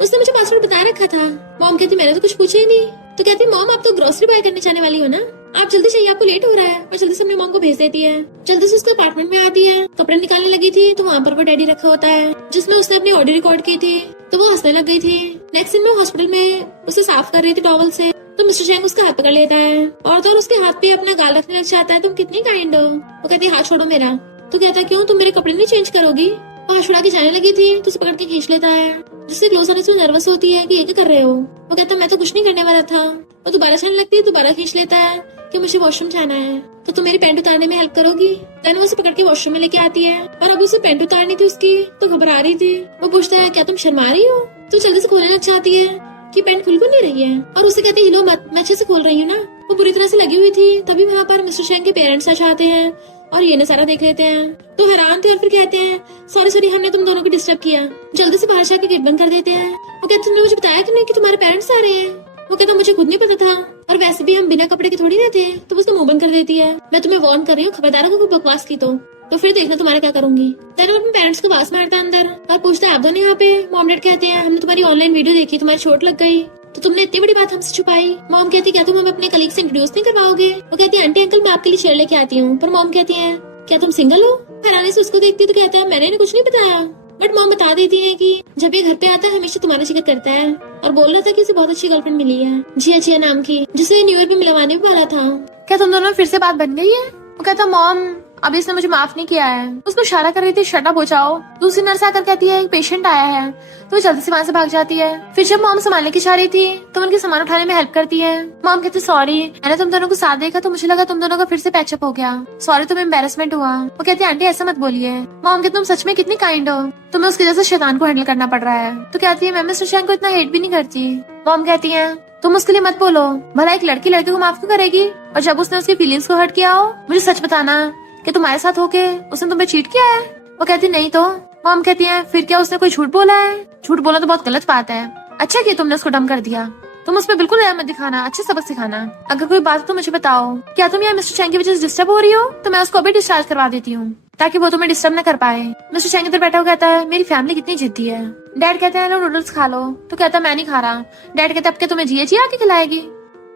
उसने मुझे पासवर्ड बता रखा था। मॉम कहती मैंने तो कुछ पूछा ही नहीं। तो कहती मॉम आप तो ग्रोसरी बाय करने जाने वाली हो ना, आप जल्दी चाहिए, आपको लेट हो रहा है। और जल्दी से अपनी मॉम को भेज देती है। जल्दी से उसके अपार्टमेंट में आती है, कपड़े निकालने लगी थी तो वहाँ पर वो डैडी रखा होता है जिसमें उसने अपनी ऑडियो रिकॉर्ड की थी तो वो हंसने लग गई थी। नेक्स्ट दिन में हॉस्पिटल में उसे साफ कर रही थी टॉवल से तो मिस्टर शेंग उसका हाथ पकड़ लेता है और तो उसके हाथ पे अपना गाल रखने लग जाता है। तुम कितनी काइंड हो। वो कहती है हाथ छोड़ो मेरा। तो कहता है क्यों, तुम मेरे कपड़े नहीं चेंज करोगी? वो हाथ छुड़ा के जाने लगी थी तो उसे पकड़ के खींच लेता है जिससे क्लोज आने से नर्वस होती है कि ये क्या कर रहे हो। वो कहता है मैं तो कुछ नहीं करने वाला था। वो दोबारा जाने लगती है, दोबारा खींच लेता है कि मुझे वॉशरूम जाना है तो तुम मेरी पैंट उतारने में हेल्प करोगी। देन वो उसे पकड़ के वॉशरूम में लेके आती है और अब उसे पैंट उतारनी थी उसकी तो घबरा रही थी। वो पूछता है क्या तुम शर्मा रही हो? तो जल्दी से खोलने लग जाती है कि पैंट खुल नहीं रही है और उसे कहती है हिलो मत, मैं अच्छे से खोल रही हूँ ना। वो बुरी तरह से लगी हुई थी। तभी वहाँ पर मिस्टर शेंग के पेरेंट्स आ जाते हैं और ये नजारा देख लेते हैं तो हैरान थे और फिर कहते हैं सॉरी हमने तुम दोनों को डिस्टर्ब किया। जल्दी से बाहर जाके गेट बंद कर देते हैं। वो कहते तुमने मुझे बताया क्यों नहीं कि तुम्हारे पेरेंट्स आ रहे हैं? वो कहता मुझे खुद नहीं पता था और वैसे भी हम बिना कपड़े के थोड़ी रहते हैं। तो उसका मुंह बंद कर देती है। मैं तुम्हें वार्न कर रही हूँ, खबरदार अगर कोई बकवास की तो फिर देखना तुम्हारा क्या करूंगी। देन वो अपने पेरेंट्स को आवाज मारता है अंदर और पूछता है आप दोनों यहाँ पे? मॉम डैड कहते हैं हमने तुम्हारी ऑनलाइन वीडियो देखी, तुम्हारी चोट लग गई तो तुमने इतनी बड़ी बात हमसे छुपाई। मॉम कहती क्या तुम हमें अपने कलीग से इंट्रोड्यूस नहीं करवाओगे? वो कहती है आंटी अंकल मैं आपके लिए चेयर लेके आती हूँ। पर मॉम कहती है क्या तुम सिंगल हो? हैरानी से उसको देखती तो कहता है मैंने इन्हें कुछ नहीं बताया। बट मॉम बता देती है कि जब ये घर पे आता है हमेशा तुम्हारा जिक्र करता है और बोल रहा था कि उसे बहुत अच्छी गर्लफ्रेंड मिली है जिया नाम की, जिसे न्यू ईयर पे मिलवाने भी वाला था। क्या तुम दोनों फिर से बात बन गई है? वो कहता मॉम अभी इसने मुझे माफ नहीं किया है। उसको इशारा कर रही थी शट अप हो जाओ। दूसरी नर्स आकर कहती है एक पेशेंट आया है तो वो जल्दी से वहाँ से भाग जाती है। फिर जब मॉम संभालने की चाह रही थी तो उनके सामान उठाने में हेल्प करती है। मॉम कहती सॉरी, मैंने तुम दोनों को साथ देखा तो मुझे लगा तुम दोनों का फिर से पैचअप हो गया, सॉरी तुम्हें एम्बेरसमेंट हुआ। वो कहती है आंटी ऐसा मत बोलिए। मॉम कहती तुम सच में कितनी काइंड हो, तुम्हें उसकी वजह से शैतान को हैंडल करना पड़ रहा है। तो कहती है मैं मिस्टर शेंग को इतना हेट भी नहीं करती। मॉम कहती है तुम उसके लिए मत बोलो, भला एक लड़की लड़के को माफ क्यों करेगी? और जब उसने उसकी फीलिंग्स को हर्ट किया हो मुझे सच बताना कि तुम्हारे साथ होके उसने तुम्हें चीट किया है। वो कहती नहीं तो। मॉम कहती है फिर क्या उसने कोई झूठ बोला है? झूठ बोला तो बहुत गलत बात है। अच्छा किया तुमने उसको डम कर दिया। तुम उस पर बिल्कुल दया मत दिखाना, अच्छे सबक सिखाना। अगर कोई बात हो तो मुझे बताओ। क्या तुम यहाँ मिस्टर चैंग की वजह से डिस्टर्ब हो रही हो? तो मैं उसको अभी डिस्चार्ज करवा देती हूँ ताकि वो तुम्हें डिस्टर्ब न कर पाए। मिस्टर चैंग इधर बैठा हुआ कहता है मेरी फैमिली कितनी जिद्दी है। डैड कहते हैं लो नूडल्स खा लो, तो कहता है मैं नहीं खा रहा। डैड कहते अब क्या तुम्हें जिए आके खिलाएगी।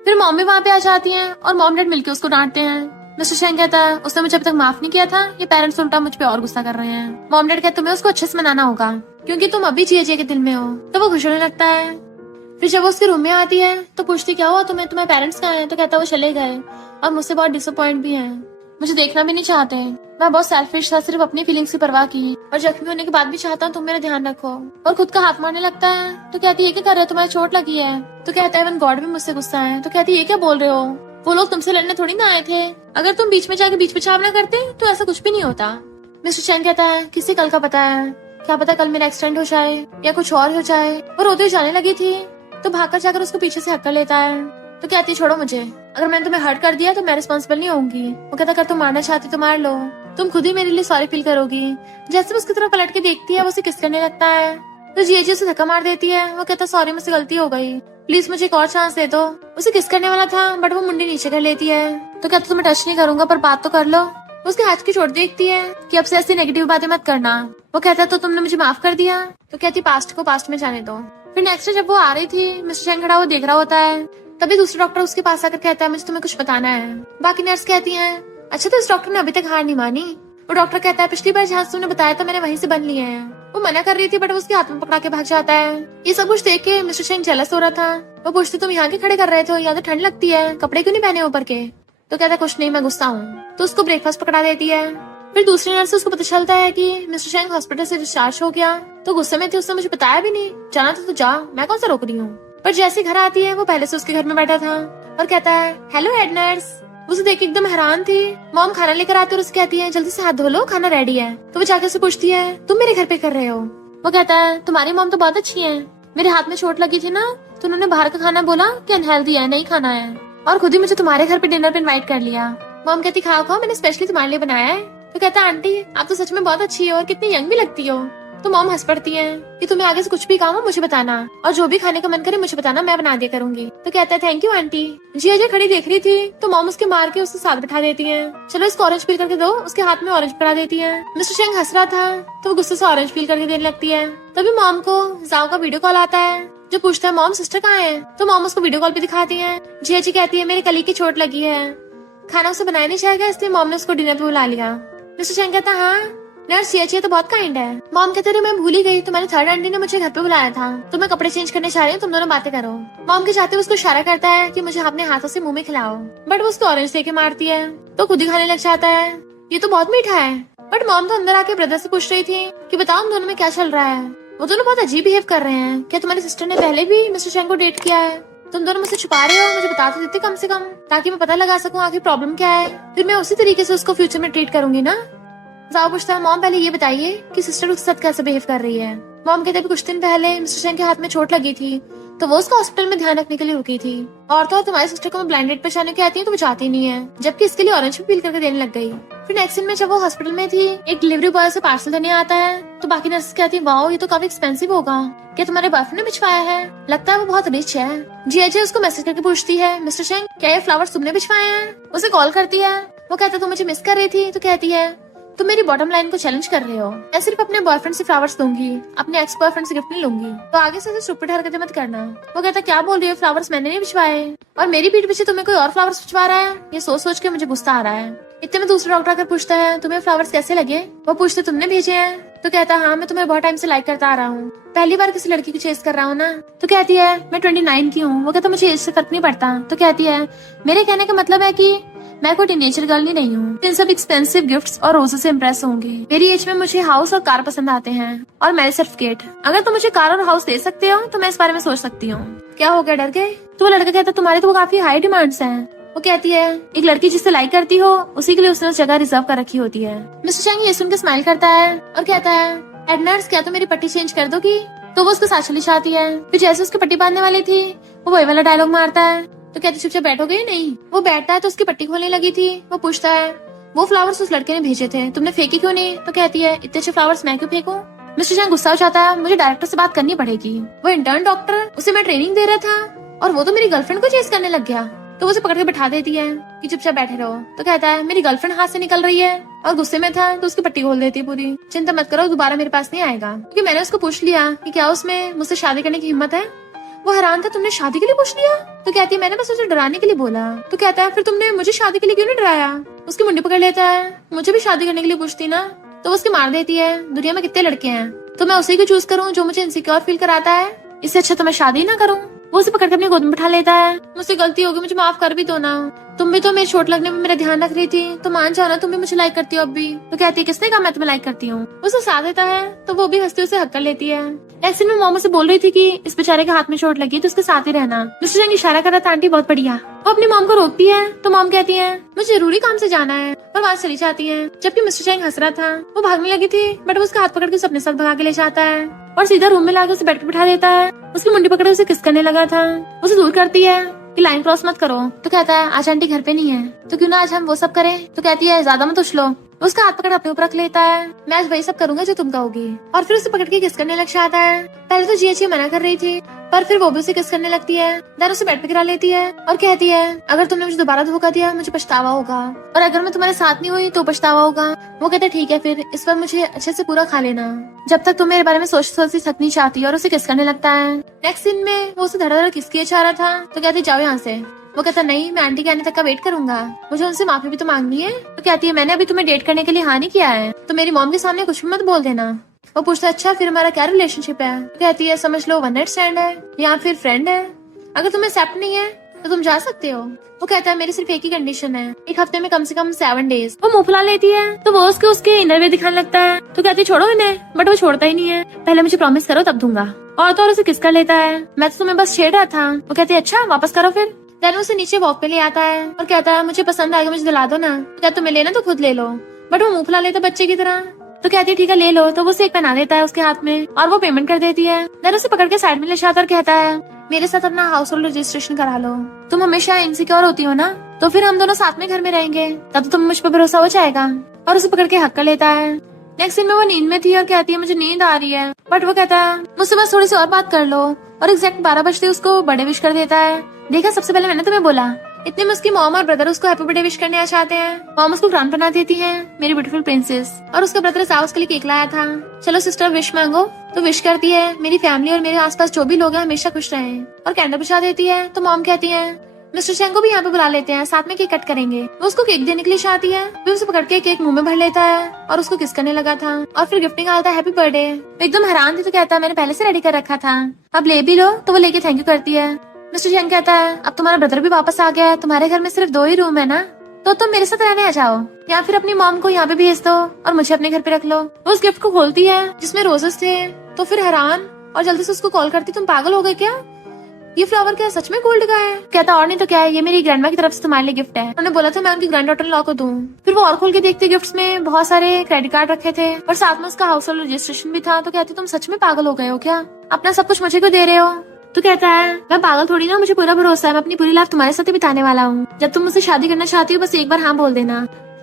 फिर मॉम भी वहाँ पे आ जाती है और मॉम डैड मिलकर उसको डांटते हैं। मिस्टर चैंग कहता है उसने मुझे अभी तक माफ नहीं किया था, ये पेरेंट्स उल्टा मुझ पे और गुस्सा कर रहे हैं। मॉम डैड कहते तुम्हें उसको अच्छे से मनाना होगा क्योंकि तुम अभी जिए के दिल में हो। तो वो खुश होने लगता है। फिर जब वो उसके रूम में आती है तो पूछती क्या हुआ तुम्हारे पेरेंट्स कहाँ हैं? तो कहता वो चले गए और मुझसे बहुत डिसअपॉइंट भी हैं, मुझे देखना भी नहीं चाहते। मैं बहुत सेल्फिश था, सिर्फ अपनी फीलिंग्स की परवाह की और जख्मी होने के बाद भी चाहता हूँ तुम मेरा ध्यान रखो। और खुद का हाथ मारने लगता है। तो कहती है क्या कर रहे हो, तुम्हारी चोट लगी है? तो कहता है गॉड भी मुझसे गुस्सा है। तो कहती है ये क्या बोल रहे हो, वो लोग तुमसे लड़ने थोड़ी ना आए थे। अगर तुम बीच में जाके बीच बचाव ना करते तो ऐसा कुछ भी नहीं होता। मिस्टर चैंग कहता है किसी कल का पता है, क्या पता कल मेरा एक्सीडेंट हो जाए या कुछ और हो जाए। वो रोते हुए जाने लगी थी तो भागकर जाकर उसको पीछे से हक कर लेता है। तो कहती है छोड़ो मुझे, अगर मैंने तुम्हें हर्ट कर दिया तो मैं रिस्पॉन्सिबल नहीं होंगी। वो कहता अगर तुम मारना चाहती तो मार लो, तुम खुद ही मेरे लिए सॉरी फील करोगी। जैसे वो उसकी तरफ पलट के देखती है वो उसे किस करने लगता है तो जी उसे धक्का मार देती है। वो कहता सॉरी मुझसे गलती हो गई, प्लीज मुझे एक और चांस दे दो। उसे किस करने वाला था बट वो मुंडी नीचे कर लेती है। तो कहता तुम्हें टच नहीं करूंगा पर बात तो कर लो। उसके हाथ की चोट देखती है कि अब से ऐसी नेगेटिव बातें मत करना। वो कहता तो तुमने मुझे माफ कर दिया। तो कहती पास्ट को पास्ट में जाने दो। फिर नेक्स्ट जब वो आ रही थी मिस्टर चैंग खड़ा वो देख रहा होता है। तभी दूसरा डॉक्टर उसके पास आकर कहता है मुझे तुम्हें कुछ बताना है। बाकी नर्स कहती है अच्छा तो इस डॉक्टर ने अभी तक हार नहीं मानी। वो डॉक्टर कहता है पिछली बार जहाँ तुमने बताया था मैंने वहीं से बन लिए हैं। वो मना कर रही थी बट वो उसके हाथ में पकड़ा के भाग जाता है। ये सब कुछ देख के मिस्टर चैंग जेलस हो रहा था। वो पूछती तुम यहाँ के खड़े कर रहे थे, यहाँ तो ठंड लगती है, कपड़े क्यों नहीं पहने ऊपर के? तो कहता कुछ नहीं मैं गुस्सा हूँ। तो उसको ब्रेकफास्ट पकड़ा देती है। फिर दूसरी नर्स से उसको पता चलता है कि मिस्टर चैंग हॉस्पिटल से डिस्चार्ज हो गया। तो गुस्से में थी, उसने मुझे बताया भी नहीं, जाना तो जा, मैं कौन सा रोक रही हूँ। पर जैसे घर आती है वो पहले से उसके घर में बैठा था और कहता है हेलो हेड नर्स। उसे देख के एकदम हैरान थी। मॉम खाना लेकर आती है और उसे कहती है जल्दी से हाथ धो लो खाना रेडी है। तो वो जाके उसे पूछती है तुम मेरे घर पे कर रहे हो? वो कहता है तुम्हारी मॉम तो बहुत अच्छी है, मेरे हाथ में चोट लगी थी ना तो उन्होंने बाहर का खाना बोला कि अनहेल्दी है नहीं खाना है और खुद ही मुझे तुम्हारे घर पे डिनर पे इनवाइट कर लिया। मॉम कहती खाओ खाओ मैंने स्पेशली तुम्हारे लिए बनाया है। तो कहता आंटी आप तो सच में बहुत अच्छी हो और कितनी यंग भी लगती हो। तो मॉम हंस पड़ती है कि तुम्हें आगे से कुछ भी काम हो मुझे बताना और जो भी खाने का मन करे मुझे बताना, मैं बना दिया करूंगी। तो कहता है थैंक यू आंटी। जी अजय खड़ी देख रही थी तो मॉम उसके मार के उसके साथ बिठा देती है। चलो इसको ऑरेंज पील करके दो, उसके हाथ में ऑरेंज पकड़ा देती है। मिस्टर चैंग हंस रहा था तो वो गुस्से से ऑरेंज पील करके देने लगती है। तभी मॉम को जाओ का वीडियो कॉल आता है जो पूछता है मॉम सिस्टर कहाँ है। तो मॉम उसको वीडियो कॉल पे दिखाती है। जी अजय कहती है मेरे कली की चोट लगी है, खाना उसे बनाया नहीं जाएगा इसलिए मॉम ने उसको डिनर पे बुला लिया। मिस्टर चैंग कहता हाँ नर्स जी तो बहुत काइंड है। मॉम कहते रहे मैं भूल ही गई, तुम्हारी थर्ड आंटी ने मुझे घर पे बुलाया था, तो मैं कपड़े चेंज करने जा रही हूँ, तुम दोनों बातें करो। मॉम के चाहते उसको इशारा करता है कि मुझे अपने हाथों से मुंह में खिलाओ बट वो उसको ऑरेंज देके मारती है तो खुद ही खाने लग जाता है। ये तो बहुत मीठा है। बट मॉम तो अंदर आके ब्रदर से पूछ रही थी कि बताओ उन दोनों में क्या चल रहा है। वो दोनों बहुत अजीब बिहेव कर रहे हैं। क्या तुम्हारी सिस्टर ने पहले भी मिस्टर चैंग को डेट किया है? तुम दोनों मुझसे छुपा रहे हो, मुझे बता तो देते कम से कम ताकि मैं पता लगा सकूं आखिर प्रॉब्लम क्या है, फिर मैं उसी तरीके से उसको फ्यूचर में ट्रीट करूंगी ना। जाओ पूछता है मॉम पहले ये बताइए कि सिस्टर उसके साथ कैसे बिहेव कर रही है। मॉम कहते हैं कुछ दिन पहले मिस्टर चैंग के हाथ में चोट लगी थी तो वो उसको हॉस्पिटल में ध्यान रखने के लिए रुकी थी और तो तुम्हारी सिस्टर को मैं ब्लाइंड डेट पे जाने की आती है तो वो चाहती नहीं है, जबकि इसके लिए ऑरेंज भी पील करके देने लग गई। फिर नेक्स्ट दिन में जब वो हॉस्पिटल में थी एक डिलीवरी बॉय से पार्सल देने आता है तो बाकी नर्स कहती है वाओ ये तो काफी एक्सपेंसिव होगा, क्या तुम्हारे बॉयफ्रेंड ने भिजवाया है? लगता है वो बहुत रिच है। जी अजय उसको मैसेज करके पूछती है मिस्टर चैंग क्या ये फ्लावर्स तुमने भिजवाए हैं? उसे कॉल करती है। वो कहता तुम मुझे मिस कर रही थी? तो कहती है तुम मेरी बॉटम लाइन को चैलेंज कर रहे हो, मैं सिर्फ अपने बॉयफ्रेंड से फ्लावर्स दूंगी, अपने एक्स बॉयफ्रेंड से गिफ्ट नहीं लूंगी, तो आगे से स्टूपिड हरकतें मत करना। वो कहता क्या बोल रही है, फ्लावर्स मैंने नहीं भिजवाए और मेरी पीठ पीछे तुम्हें कोई और फ्लावर्स भिजवा रहा है। ये सोच सोच के मुझे गुस्सा आ रहा है। इतने में दूसरा डॉक्टर आकर पूछता है तुम्हें फ्लावर्स कैसे लगे? वो पूछते तुमने भेजे हैं? तो कहता हाँ मैं तुम्हें बहुत टाइम से लाइक करता आ रहा हूँ, पहली बार किसी लड़की को चेस कर रहा हूँ ना। तो कहती है मैं 29 की हूँ। वो कहता मुझे एज से फर्क नहीं पड़ता। तो कहती है मेरे कहने का मतलब है कि मैं कोई टीनेजर गर्ल नहीं रही हूँ, इन सब एक्सपेंसिव गिफ्ट्स और रोज़ों से इम्प्रेस होंगी। मेरी एज में मुझे हाउस और कार पसंद आते हैं और मैरिज सर्टिफिकेट। अगर तुम मुझे कार और हाउस दे सकते हो तो मैं इस बारे में सोच सकती हूँ। क्या हो गया, डर गए? तो वो लड़का कहता तुम्हारे तो काफी हाई डिमांड्स हैं। वो कहती है एक लड़की जिससे लाइक करती हो उसी के लिए उसने उस जगह रिजर्व कर रखी होती है। मिस्टर चैंग ये सुनकर स्माइल करता है और कहता है एडनर्स क्या तुम मेरी पट्टी चेंज कर दोगी? तो वो उसके साथ चली जाती है। फिर जैसे उसकी पट्टी बांधने वाली थी वो वही वाला डायलॉग मारता है। तो कहती चुपचाप बैठोगे? नहीं। वो बैठता है तो उसकी पट्टी खोलने लगी थी। वो पूछता है वो फ्लावर्स उस लड़के ने भेजे थे, तुमने फेंके क्यों नहीं? तो कहती है इतने अच्छे फ्लावर्स मैं क्यों फेंकूं? मिस्टर चैंग गुस्सा हो जाता है, मुझे डायरेक्टर से बात करनी पड़ेगी। वो इंटर्न डॉक्टर, उसे मैं ट्रेनिंग दे रहा था और वो तो मेरी गर्लफ्रेंड को चेस करने लग गया। तो वो उसे पकड़ के बैठा देती है कि चुपचाप बैठे रहो। तो कहता है मेरी गर्लफ्रेंड हाथ से निकल रही है, और गुस्से में था तो उसकी पट्टी खोल देती है पूरी। चिंता मत करो, दोबारा मेरे पास नहीं आएगा। क्योंकि मैंने उसको पूछ लिया कि क्या उसमें मुझसे शादी करने की हिम्मत है। वो हैरान था, तुमने शादी के लिए पूछ लिया? तो कहती है मैंने बस उसे डराने के लिए बोला। तो कहता है फिर तुमने मुझे शादी के लिए क्यों नहीं डराया? उसकी मुंडी पकड़ लेता है, मुझे भी शादी करने के लिए पूछती ना। तो वो उसके मार देती है, दुनिया में कितने लड़के हैं, तो मैं उसी को चूज करूँ जो मुझे इनसिक्योर फील कराता है? इससे अच्छा तो मैं शादी ना करूँ। वो उसे पकड़ के अपनी गोद में बैठा लेता है। मुझसे गलती होगी, मुझे माफ कर भी दो ना। तुम भी तो मेरी चोट लगने में मेरा ध्यान रख रही थी, तो मान जाओ ना, तुम भी मुझे लाइक करती हो अब भी। तो कहती है किसने कहा मैं तुम्हें लाइक करती हूँ? उसे साथ देता है तो वो भी हंसते उसे हक कर लेती है। ऐसे में मॉम से बोल रही थी कि इस बेचारे के हाथ में चोट लगी तो उसके साथ ही रहना। मिस्टर चैंग इशारा कर रहा था, आंटी बहुत बढ़िया। वो अपनी मॉम को रोकती है तो मॉम कहती है मुझे जरूरी काम से जाना है, और वहाँ चली जाती है। जबकि मिस्टर चैंग हंस रहा था, वो भागने लगी थी बट वो उसका हाथ पकड़ के उसे अपने साथ भगा के ले जाता है और सीधा रूम में लाकर उसे बेड पे बिठा देता है। उसकी मुंडी पकड़े उसे किस करने लगा था। उसे दूर करती है कि लाइन क्रॉस मत करो। तो कहता है आज आंटी घर पे नहीं है, तो क्यों ना आज हम वो सब करें? तो कहती है ज्यादा मत उछलो। उसका हाथ पकड़ अपने ऊपर रख लेता है, मैं आज वही सब करूंगा जो तुम कहोगी। और फिर उसे पकड़ के किस करने लग जाता है। पहले तो जी मना कर रही थी, पर फिर वो भी उसे किस करने लगती है। देन उसे बेड पे गिरा लेती है और कहती है अगर तुमने मुझे दोबारा धोखा दिया मुझे पछतावा होगा, और अगर मैं तुम्हारे साथ नहीं हुई तो पछतावा होगा। वो कहते ठीक है, फिर इस पर मुझे अच्छे से पूरा खा लेना, जब तक तुम मेरे बारे में सोचती थक नहीं चाहती। और उसे किस करने लगता है। नेक्स्ट सीन में वो उसे धड़ाधड़ किस किया जा रहा था, तो कहती जाओ यहाँ से। वो कहता नहीं, मैं आंटी के आने तक का वेट करूंगा, मुझे उनसे माफी भी तो मांगनी है। तो कहती है मैंने अभी तुम्हें डेट करने के लिए हाँ नहीं किया है, तो मेरी मॉम के सामने कुछ भी मत बोल देना। वो पूछता अच्छा फिर हमारा क्या रिलेशनशिप है? तो कहती है समझ लो वन नाइट स्टैंड है या फिर फ्रेंड है, अगर तुम्हें एक्सेप्ट नहीं है तो तुम जा सकते हो। वो कहता है मेरी सिर्फ एक ही कंडीशन है, एक हफ्ते में कम से कम 7 डेज। वो मुंह फुला लेती है तो वो उसके इनर वे दिखाने लगता है। तो कहती है छोड़ो इन्हें, बट वो छोड़ता ही नहीं है। पहले मुझे प्रॉमिस करो तब दूंगा। और तो और उसे किस कर लेता है, मैं तो तुम्हें बस छेड़ रहा था। वो कहती है अच्छा वापस करो फिर। देन उसे नीचे वॉक पे ले आता है और कहता है मुझे पसंद आएगा, मुझे दिला दो ना। क्या तुम्हें लेना तो खुद ले लो, बट वो मुंह फुला लेता बच्चे की तरह। तो कहती है ठीक है ले लो। तो वो उसे एक पहना देता है उसके हाथ में और वो पेमेंट कर देती है। देन उसे पकड़ के साइड में ले जाता और कहता है मेरे साथ अपना हाउस होल्ड रजिस्ट्रेशन करा लो। तुम हमेशा इनसिक्योर होती हो ना, तो फिर हम दोनों साथ में घर में रहेंगे, तब तो तुम मुझ पर भरोसा हो जाएगा। और उसे पकड़ के हक कर लेता है। नेक्स्ट सीन में वो नींद में थी और कहती है मुझे नींद आ रही है, बट वो कहता है मुझसे बस थोड़ी सी और बात कर लो। और एग्जैक्ट 12 बजते उसको बर्थडे विश कर देता है। देखा सबसे पहले मैंने तुम्हें बोला। इतने में उसकी मॉम और ब्रदर उसको हैप्पी बर्थडे विश करने आ जाते हैं। मॉम उसको ग्रांड बना देती है मेरी ब्यूटीफुल प्रिंसेस, और उसका ब्रदर साउस के लिए केक लाया था। चलो सिस्टर विश मांगो। तो विश करती है मेरी फैमिली और मेरे आसपास जो भी लोग हैं हमेशा खुश रहें, और कैंडल बुझा देती है। तो मॉम कहती है मिस्टर चैंग को भी यहाँ पे बुला लेते हैं, साथ में केक कट करेंगे। वो उसको केक देने के लिए चाहती है, वो उसे पकड़ के केक मुंह में भर लेता है और उसको किस करने लगा था। और फिर गिफ्ट निकालता है हैप्पी बर्थडे। एकदम हैरान थी तो कहता है मैंने पहले से रेडी कर रखा था, अब ले भी लो। तो वो लेके थैंक यू करती है। मिस्टर चैंग कहता है अब तुम्हारा ब्रदर भी वापस आ गया है, तुम्हारे घर में सिर्फ 2 ही रूम है ना, तो तुम मेरे साथ रहने आ जाओ, या फिर अपनी मॉम को यहाँ पे भेज दो और मुझे अपने घर पे रख लो। वो उस गिफ्ट को खोलती है जिसमें रोजेस थे, तो फिर हैरान और जल्दी से उसको कॉल करती तुम पागल हो गए क्या, ये फ्लावर क्या सच में गोल्ड का है? कहता और नहीं तो क्या है, ये मेरी ग्रैंडमा की तरफ से तुम्हारे लिए गिफ्ट है, उन्होंने बोला था मैं उनकी ग्रैंड डॉटर लॉ को दूं। फिर वो और खोल के देखते गिफ्ट्स में बहुत सारे क्रेडिट कार्ड रखे थे और साथ में उसका हाउस होल्ड रजिस्ट्रेशन भी था। तो कहती तुम सच में पागल हो गए हो क्या, अपना सब कुछ मुझे क्यों दे रहे हो? तो कहता है मैं पागल थोड़ी ना, मुझे पूरा भरोसा है, मैं अपनी पूरी लाइफ तुम्हारे साथ ही बिताने वाला हूँ। जब तुम मुझसे शादी करना चाहती हो बस एक बार हाँ बोल देना,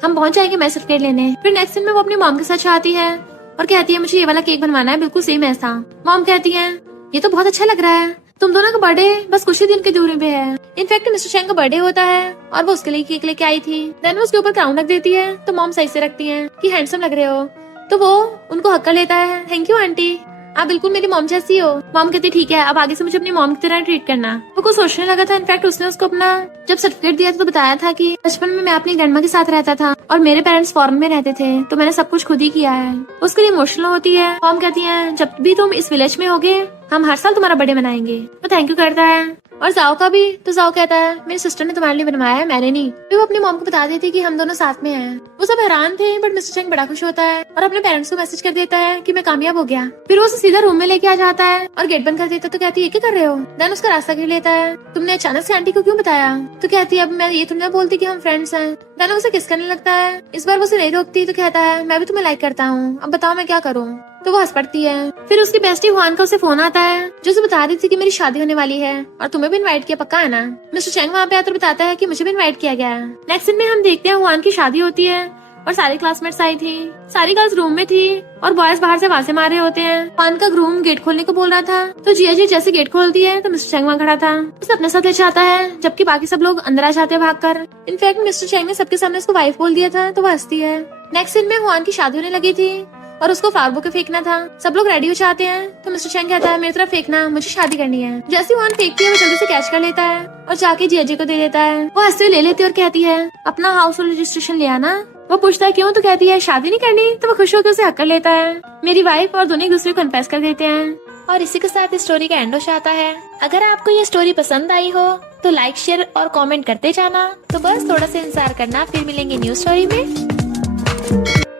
हम पहुंच जाएंगे मैच सर्टिफिकेट लेने। फिर नेक्स्ट दिन में वो अपनी मॉम के साथ आती है और कहती है मुझे ये वाला केक बनवाना है, बिल्कुल सेम ऐसा। मॉम कहती है ये तो बहुत अच्छा लग रहा है, तुम दोनों का बर्थडे बस कुछ ही दिन की दूरी पे है। इनफैक्ट मिस्टर चैंग का बर्थडे होता है और वो उसके लिए केक लेके आई थी। देन वो उसके ऊपर क्राउन रख देती है, तो मॉम सही से रखती है कि हैंडसम लग रहे हो। तो वो उनको हक कर लेता है, थैंक यू आंटी, आप बिल्कुल मेरी मॉम जैसी हो। मॉम कहती ठीक है, अब आगे से मुझे अपनी मॉम की तरह ट्रीट करना। वो कुछ सोचने लगा था। इनफैक्ट उसने उसको अपना जब सर्टिफिकेट दिया था तो बताया था कि बचपन में मैं अपनी ग्रैंडमा के साथ रहता था और मेरे पेरेंट्स फॉरेन में रहते थे, तो मैंने सब कुछ खुद ही किया है। उसके लिए इमोशनल होती है। मॉम कहती है जब भी तुम इस विलेज में होगे हम हर साल तुम्हारा बर्थडे मनाएंगे। वो थैंक यू करता है। और जाओ का भी, तो जाओ कहता है मेरी सिस्टर ने तुम्हारे लिए बनवाया है, मैंने नहीं। फिर वो अपनी मॉम को बता देती कि हम दोनों साथ में हैं। वो सब हैरान थे, बट मिस्टर चैंग बड़ा खुश होता है और अपने पेरेंट्स को मैसेज कर देता है कि मैं कामयाब हो गया। फिर वो उसे सीधा रूम में लेके आ जाता है और गेट बंद कर देता। तो कहती है क्या कर रहे हो? देन उसका रास्ता घेर लेता है, तुमने अचानक से आंटी को क्यों बताया? तो कहती है अब मैं ये थोड़ी ना बोलती कि हम फ्रेंड्स हैं। देन उसे किस करने लगता है। इस बार वो उसे नहीं रोकती, तो कहता है मैं भी तुम्हें लाइक करता हूँ, अब बताओ मैं क्या करूँ? तो वो हंस पड़ती है। फिर उसकी बेस्टी हुआन का उसे फोन आता है जो उसे बता रही थी कि मेरी शादी होने वाली है और तुम्हें भी इनवाइट किया, पक्का है ना? मिस्टर चैंग वहाँ पे आकर बताता है कि मुझे भी इनवाइट किया गया है। नेक्स्ट दिन में हम देखते हैं हुआन की शादी होती है और सारी क्लासमेट्स आई थी। सारी गर्ल्स रूम में थी और बॉयज बाहर से आवाजें मार रहे होते हैं। हुआन का ग्रूम गेट खोलने को बोल रहा था, तो जिया जी जैसे गेट खोलती है तो मिस्टर चैंग वहाँ खड़ा था। उसे अपने साथ ले जाता है, जबकि बाकी सब लोग अंदर आ जाते हैं भागकर। इनफैक्ट मिस्टर चैंग ने सबके सामने उसको वाइफ बोल दिया था, तो वो हंसती है। नेक्स्ट सीन में हुआन की शादी होने लगी थी और उसको फ्लावर बुके फेंकना था। सब लोग रेडी हो जाते हैं, तो मिस्टर चैंग कहता है मेरी तरफ फेंकना, मुझे शादी करनी है। जैसे हुआन फेंकती है वो जल्दी से कैच कर लेता है और जाके जिया जी को दे देता है। वो हंसते हुए ले लेती है और कहती है अपना हाउस होल्ड रजिस्ट्रेशन ले आना। वो पूछता है क्यों, तो कहती है शादी नहीं करनी, तो वो खुश होकर उसे हक कर लेता है। मेरी वाइफ, और दोनों एक दूसरे को कन्फेस कर देते हैं। और इसी के साथ इस स्टोरी का एंड हो जाता है। अगर आपको ये स्टोरी पसंद आई हो तो लाइक, शेयर और कमेंट करते जाना। तो बस थोड़ा सा इंतजार करना, फिर मिलेंगे न्यू स्टोरी में।